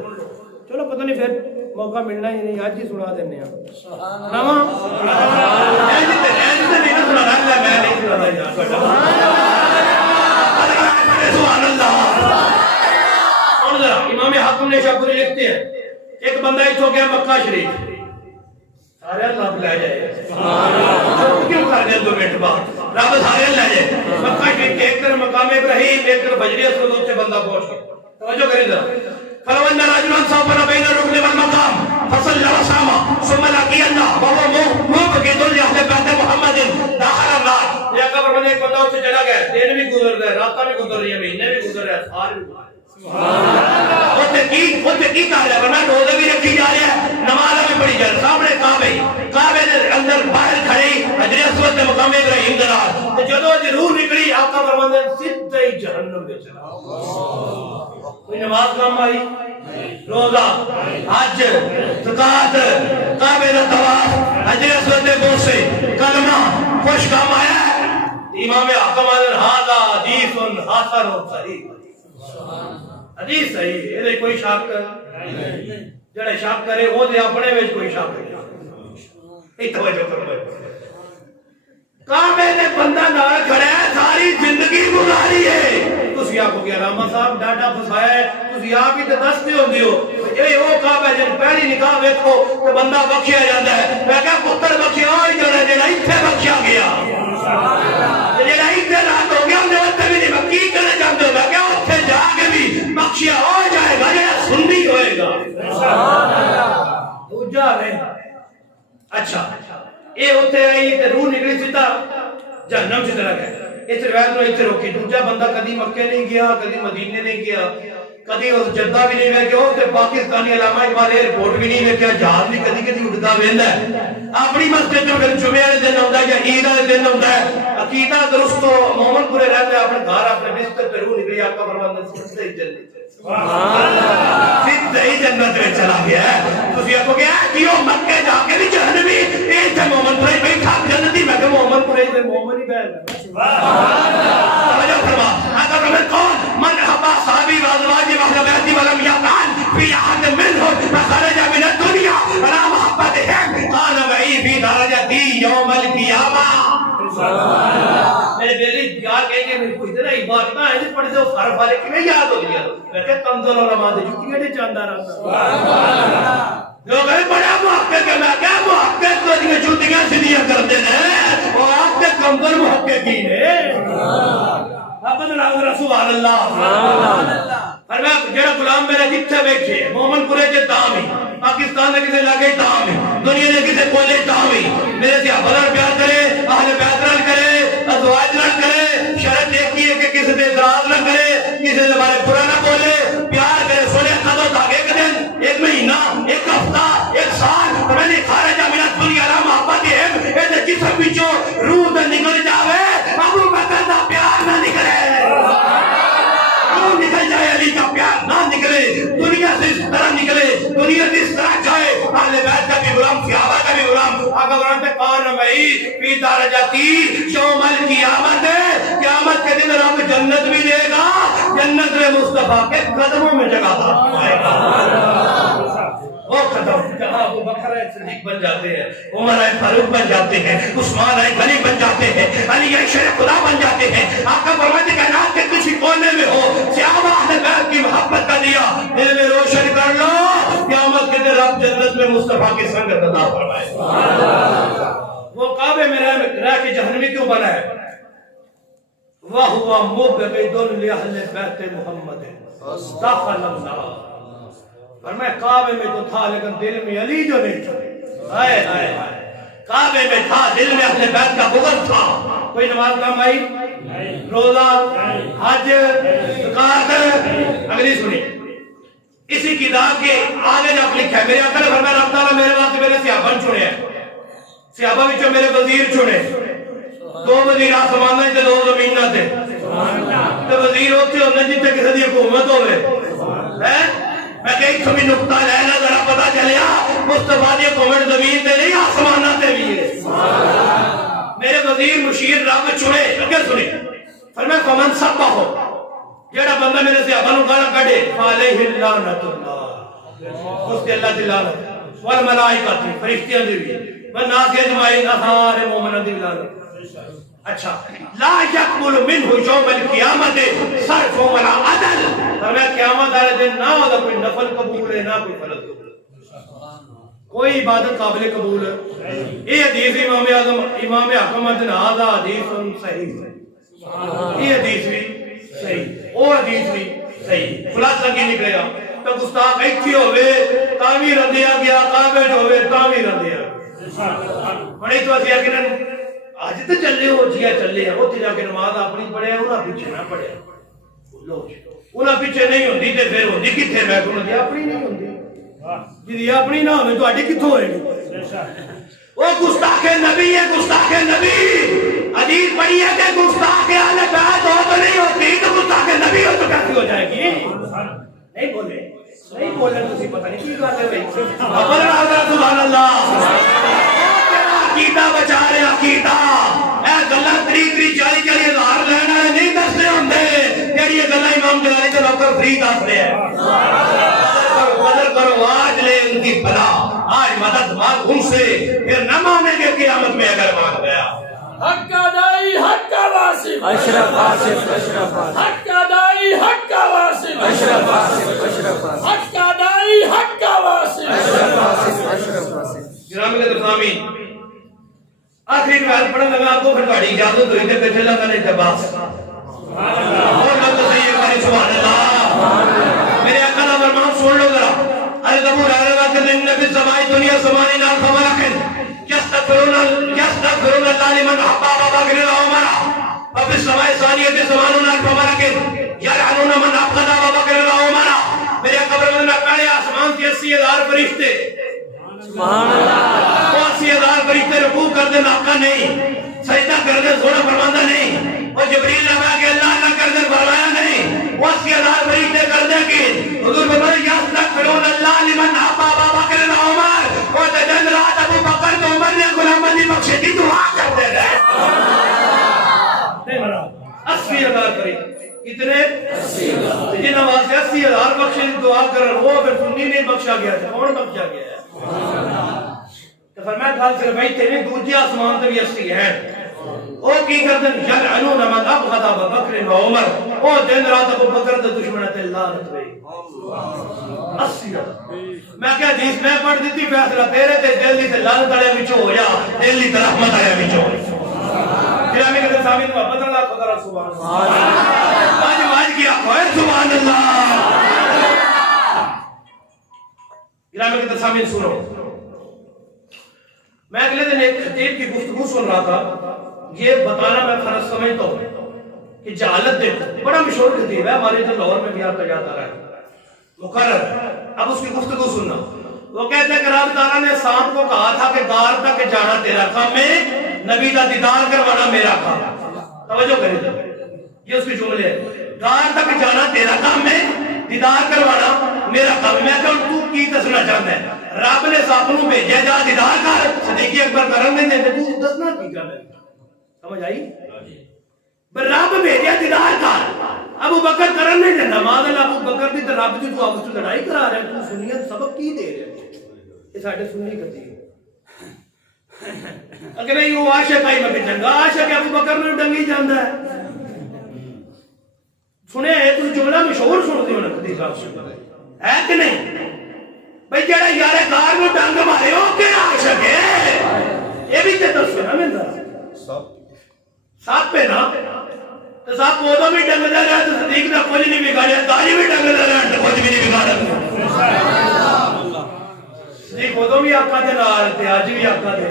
چلو پتہ نہیں پھر موقع ملنا ہی نہیں, آج ہی سنا دینے ہیں. نواں سبحان اللہ. امام حاکم نے شاپوری لکھتے ہیں ایک بندہ ہی تو گیا مکہ شریف, سارے اللہ لے جائے, کیوں کر دیا 2 منٹ بعد رب سارے لے جائے. مکہ شریف کے ایک طرف مقام ابراہیم ایک طرف بجری اسود سے بندہ پہنچ گیا. توجہ کریں ذرا. فلوند رجل صوفنا بین الرکن والمقام فصلى وصام ثم لقي الله وهو مبغض لاهل بيت محمد داخل النار. یہ قبر میں ایک بندہ اس سے چلا گیا, دن بھی گزر گئے, راتاں بھی گزر رہی ہیں, مہینے بھی گزر رہے ہیں, سال بھی گزر. خود کی کہا جائے ورنہ روزے بھی رکھی جا رہی ہے, نماز بھی پڑھی جا رہی ہے, سامنے کعبے کے اندر باہر کھڑی حجر اسود کے مقام ابراہیم دلال جدو روح نکلی آقا فرماتے ہیں سیدھے ہی جہنم میں چلا. کوئی نماز کام آئی, روزہ, حج, زکات, کعبے کا طواف, حجر اسود کے بوسے, کلمہ خوش کام آیا ہے. امام حاکم ھذا حدیث حسن صحیح, حدیث صحیح ہے, کوئی شک نہیں. جڑے شک کرے وہ دے اپنے وچ کوئی شک نہیں. توجہ کرو, کعبے دے بندہ نال کھڑا ہے, ساری زندگی گزاری ہے. تسی آکھو کہ علامہ صاحب ڈاٹا پھسایا ہے, تسی آپ ہی تے دستے ہوندے ہو اے او کعبہ جن پہلی نکاح ویکھو تے بندہ بخشیا جاندا ہے. میں کہا پتر بخشیا ہوئی جڑا ایتھے بخشیا گیا, جڑا ایتھے رات ہو گیا اونوں تے بھی نہیں بخشی کرنا چاہندے ہو. میں کہا اوتھے جا کے بھی بخشیا ہو جائے گا جڑا سنی ہوئے گا. سبحان اللہ. دوجا ہے اچھا اے اوتھے آئی تے روح نکلی سیدھا جہنم سے چلا گیا. اس روایت میں اتنے روکی. دوجا بندہ کدی مکے نہیں گیا, کدی مدینے نہیں گیا, کدی اس جدہ بھی نہیں ویکھیا, تے پاکستانی علامہ اقبال ایئرپورٹ بھی نہیں ویکھیا, جہاز بھی کدی کدی اڑدا ویندا ہے. اپنی مسجد جو جمعے والے دن ہوندا ہے یا عید والے دن ہوندا ہے, عقیدہ درست ہو, محمد پورے رہتے اپنے گھر اپنے بستر پہ روح نکلی, آقا فرماتے ہیں سیدھے ہی جنت, سیدھے ہی جنت میں چلا گیا ہے. تسی آکھو گے کیوں مکے جا کے بھی جہنمی, اے تے محمد پورے بیٹھا جنتی. میں کہ محمد پورے تے مومن ہی بیٹھا. سبحان اللہ. توجہ فرما. اگر میں کون من حبا صحابی وازواج اہل بیت ولم یقان فی احد منهم فخرج من الدنیا ولا محبتهم قال معي في درجتي يوم القيامه. میرے بیلی یاد کہیں کہ میری کوئی اتنا عبادتاں ہیں جس پڑھتے ہو سارے بارے کیوں یاد ہو گیا. میں کہ کمزور علماء دے جتیاں دے چاندہ رہتا لوگ ہے بڑا محقق ہے. میں کیا محقق کو دیئے جتیاں سنیاں کرتے ہیں, اور آپ کے کمزور محققین ہیں. ابن رسول اللہ اور میں جڑا غلام میرا جتھے بیٹھے مومن پورے کے تام ہی, پاکستان میں کسے لگے تام ہی, دنیا میں کسے کولے تام ہی, میرے سے ابرار پیار کرے, اہل بیت نال کرے, ازواج نال کرے, شرط ایک ہی ہے کہ کسی دے اعتراض نہ نہ کرے, کسی سے بارے برا نہ بولے, پیار کرے, سونے قدو تک ایک دن, ایک مہینہ, ایک ہفتہ, ایک سال, میں نے خارجہ من الدنیا لا محبت ہے, ایسے جسم بچوں روح تے نکل جاوے, ابو بکر دا پیار نہ نکلے, روح نکل جائے, علی کا پیار نہ نکلے, دنیا سے اس طرح نکلے, دنیا سے اس طرح جائے, اہل بیت کا بھی غلام, صحابہ کا بھی غلام, آقا فرماتے ہیں کون میں فی درجتی یوم القیامت, قیامت کے دن رب جنت بھی دے گا, جنت میں مصطفیٰ کے قدموں میں جگہ وہ قدم جہاں ابو بکر صدیق بن جاتے ہیں, عمر فاروق بن جاتے ہیں, عثمان غنی بن جاتے ہیں, علی شیر خدا بن جاتے ہیں. آقا فرماتے ہیں کائنات کے کسی کونے میں ہو, صحابہ اہل بیت کی محبت کا دیا دل میں روشن کر لو, قیامت کے دن رب جنت میں مصطفیٰ کی سنگت عطا فرمائے. وہ کعبے میں رہ کے جہنمی کیوں بنا ہے؟ وَهُوَ مُبْغِضٌ لِأَهْلِ بَيْتِ مُحَمَّدٍ دَخَلَ النَّارَ. فرمایا کعبے میں تو تھا لیکن دل میں علی جو نہیں تھا. ہائے ہائے ہائے, کعبے میں تھا, دل میں اہل بیت کا بغض تھا. کوئی نماز کام آئی, روزہ, حج, زکات. اگلی سنی اسی کتاب کے آگے جب لکھا ہے, میرے آقا نے فرمایا رب تعالیٰ میرے واسطے میرے صحابہ چنے ہیں, صحابہ وچوں میرے وزیر چنے, 2 وزیر آسمان تے 2 زمین تے, تے وزیر اوتھے ہوندے جتھے کسی دی حکومت ہوے. میں کہ ایک بھی نقطہ لینا ذرا پتا چلیا, مصطفیٰ دی حکومت زمین تے نہیں آسمان تے بھی ہے. میرے وزیر مشیر رب چنے. اگر سنی فرمایا فمن سبہ ہو, جیڑا بندہ میرے صحابہ نو گالاں کڈے, علیہ اللعنۃ اللہ, اس تے اللہ دی لعنت, والملائکہ دی, فرشتیاں دی بھی, والناس اجمعین, سارے مومناں دی لعنت. اچھا, لا یقبل منہ یوم القیامت صرف ولا عدل. فرمایا قیامت والے دن نہ ہوگا کوئی نفل قبول ہے, نہ کوئی فرض قبول ہے, کوئی عبادت قابل قبول ہے. یہ حدیث امام اعظم امام حکم نے ہذا حدیث صحیح ہے, یہ حدیث بھی صحیح, وہ حدیث بھی صحیح. خلاصہ کی نکلے گا تو گستاخ ایتھی ہوے تاں وی رندیا گیا, قابل ہوے تاں وی رندیا. بڑی تو اسی کہ آج تو چلے ہو جیا چلے ہیں, اوتھے جا کے نماز اپنی پڑھے, انہاں پیچھے نہ پڑھے, انہاں پیچھے نہیں ہوندی تے پھر ہوندی کتھے؟ میں کہوں دی اپنی نہیں ہوندی, جی اپنی نہ ہوے تہاڈی کتھوں ہوئے گی؟ وہ گستاخ نبی ہے, گستاخ نبی. حدیث پڑھی ہے کہ گستاخ اہل بیت ہو تو نہیں ہوتی, تو گستاخ نبی ہو تو کیسی ہو جائے گی؟ نہیں بولے, نہیں بولے, تسی پتہ نہیں کی بات ہے بھائی. سبحان اللہ, عقیدہ بچا رہے, عقیدہ اے گلاں 30-40 ہزار لینا نہیں دستے ہوندے, جیڑی گلاں امام جلالی تے نوکر فری دس رہے ہیں. قدر کرو, آج لے ان کی بلا, آج مدد مانگ ان سے, پھر نہ مانیں گے قیامت میں اگر مان گیا. حق کا دائی حق کا واصل, اشرف آصف, اشرف آصف, حق کا دائی حق کا واصل, اشرف آصف, اشرف آصف, حق کا دائی حق کا واصل, اشرف آصف, اشرف آصف. گرامی کے تسامین, آخری روایت پڑھنے لگا آپ کو, پھر گاڑی اجازت ہوئی تے پیچھے لگا نہیں جباس. اور لوگ تو صحیح ہے, سبحان اللہ. میرے آقا کا فرمان سن لو ذرا. حضرت ابو ہریرہ کہ نبی سمائی دنیا سمانی نال فملکن یستغفرون اللہ لمن احب ابا بکر و عمر, وفی السماء ثانیۃ سمانون الف ملک یلعنون من ابغض ابا بکر و عمر. میرے آقا فرمان میں پہلے آسمان سے 80,000 فرشتے, سبحان اللہ, 80,000 فرشتے رکوع کر دے, آقا نہیں سجدہ کر دے, سونا فرماندہ نہیں, اور جبریل نے کہا کہ اللہ نہ کر دے, فرمایا نہیں, وہ 80,000 فرشتے کر دے کہ حضور فرمایا یستغفرون اللہ لمن احب ابا بکر و عمر, وہ دن رات ابو بکر تو عمر نے غلامانی بخشی دی دعا کرتے رہے. 80,000 فرشتے, کتنے؟ 80,000. جن واسطے 80,000 بخشی دی دعا کرن, وہ پھر سنی نہیں بخشا گیا تھا, کون بخشا گیا ہے؟ تو فرمایا گل صرف ایتھے نہیں, دوجے آسمان تے بھی 80 ہیں. او کی کردن یلعنون من ابغض ابا بکر و عمر, او دن رات ابو بکر دے دشمن تے لعنت ہوئی. 80,000. میں کہ حدیث میں پڑھ دیتی, فیصلہ تیرے تے دل دی تے لعنت والے وچ ہو جا, دل دی رحمت والے وچ ہو. گرامی کے سامنے محبت اللہ خدا سبحان اللہ, آج واج کیا کوئی سبحان اللہ. گرامی کے سامنے سنو, میں اگلے دن ایک خطیب کی گفتگو سن رہا تھا, یہ بتانا میں فرض سمجھتا ہوں کہ جہالت دیکھو، بڑا مشہور خطیب ہے ہمارے جو لاہور میں بھی آپ کا یاد آ رہا ہے، مقرر، اب اس کی گفتگو سننا۔ وہ کہتے ہیں کہ رب تعالیٰ نے سانپ کو کہا تھا کہ غار تک جانا تیرا کام ہے، نبی کا دیدار کروانا میرا کام ہے۔ توجہ کریں، یہ اس کے جملے ہیں، غار تک جانا تیرا کام ہے، دیدار کروانا میرا کام ہے۔ میں کہوں تو کی دسنا چاہتا ہے؟ رب نے سانپ نو بھیجا جا دیدار کر، صدیق اکبر کرن نہیں دے، تو دسنا کی چاہتا ہے؟ سمجھ آئی؟ رب بھیجا دیدار کر، ابو بکر کرن نہیں دینا، ماں اللہ ابو بکر دی تے رب دی تو آپس وچ لڑائی کرا رہے، تو سنیت سبق کی دے رہے؟ یہ ساڈے سنی کرتی ہے۔ اگر نہیں وہ عاشق آئی میں چنگا عاشق ابو بکر نے ڈنگی جاندا ہے۔ سنے ہے تو جملہ مشہور سنتے ہو نقدی صاحب سے ہے کہ نہیں؟ بھئی جڑا یار غار نو ڈنگ مارے ہو کہ عاشق ہے؟ یہ بھی تے دسو نا میں سب پہ نا تو سب پودوں بھی ڈنگ دے رہا تو صدیق دا کچھ نہیں بگاڑیا، تاجی بھی ڈنگ دے رہا تو کچھ بھی نہیں بگاڑیا۔ صدیق پودوں بھی آقا دے نال تے اج بھی آقا دے،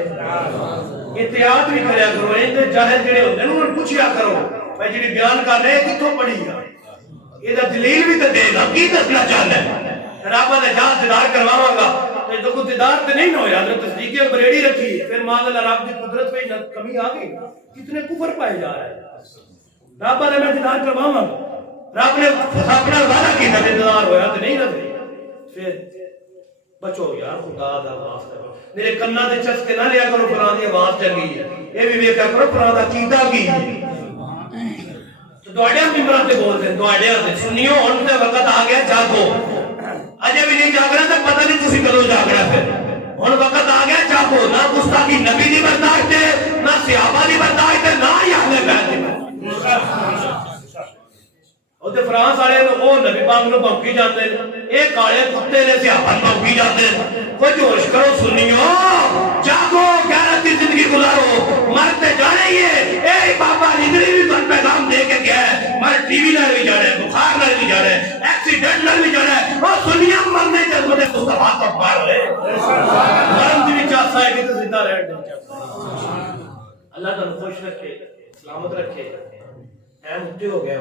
احتیاط بھی کریا کرو، اندے جاہل جڑے ہوندے نے انہوں پوچھیا کرو بھائی جڑی بیان کر رہے کتھوں پڑھی ہے، یہ دلیل بھی تے دے گا کی دسنا چاہتا ہے؟ رب نے جہاں دیدار کرواواں گا تو کوئی دیدار تے نہیں ہویا، حضرت صدیق اکبر ایڑی رکھی، پھر ماں اللہ رب دی قدرت پہ کمی آ گئی، کتنے کفر پائے جا رہے ہیں۔ رب نے میں دیدار کرواواں گا، رب نے اپنا وعدہ کیا دیدار ہویا تے نہیں رہے، پھر بچو یار خدا دا معاف کرو، میرے کنا دے چسکے نہ لیا کرو فلاں دی آواز چنگی ہے، یہ بھی ویکھیا کرو فلاں دا عقیدہ کی ہے۔ دوڑیاں ممبران تے بولتے ہیں، دوڑیاں تے سنیو ہن تے وقت آ گیا جاگو، اجے بھی نہیں جاگ رہا تو پتہ نہیں تسی کدوں جاگ رہا، پھر ہن وقت آ گیا جاگو، نہ گستاخی نبی دی برداشت ہے، نہ صحابہ دی برداشت ہے، نہ ہی اہل بیت دی برداشت۔ او تے فرانس والے او نبی پاک نو بھونکی جاندے نے، اے کالے کتے نے صحابہ نو بھونکی جاندے نے، کوئی ہوش کرو سنیو، جاگو غیرت دی زندگی گزارو، مرتے جانے ہی ہے، اے بابا ندری بھی تن پیغام دے کے گیا ہے، مر ٹی وی نال بھی جا رہا ہے، بخار نال بھی جا رہا ہے، ایکسیڈنٹ نال بھی جا رہا ہے، او سنیا مرنے تے مجھے مصطفیٰ کو پار ہوئے، مرم دی بھی چاہتا ہے کہ تو زندہ رہن دی چاہتا ہے۔ اللہ تعالیٰ خوش رکھے، سلامت رکھے، اے مکتی ہو گئے،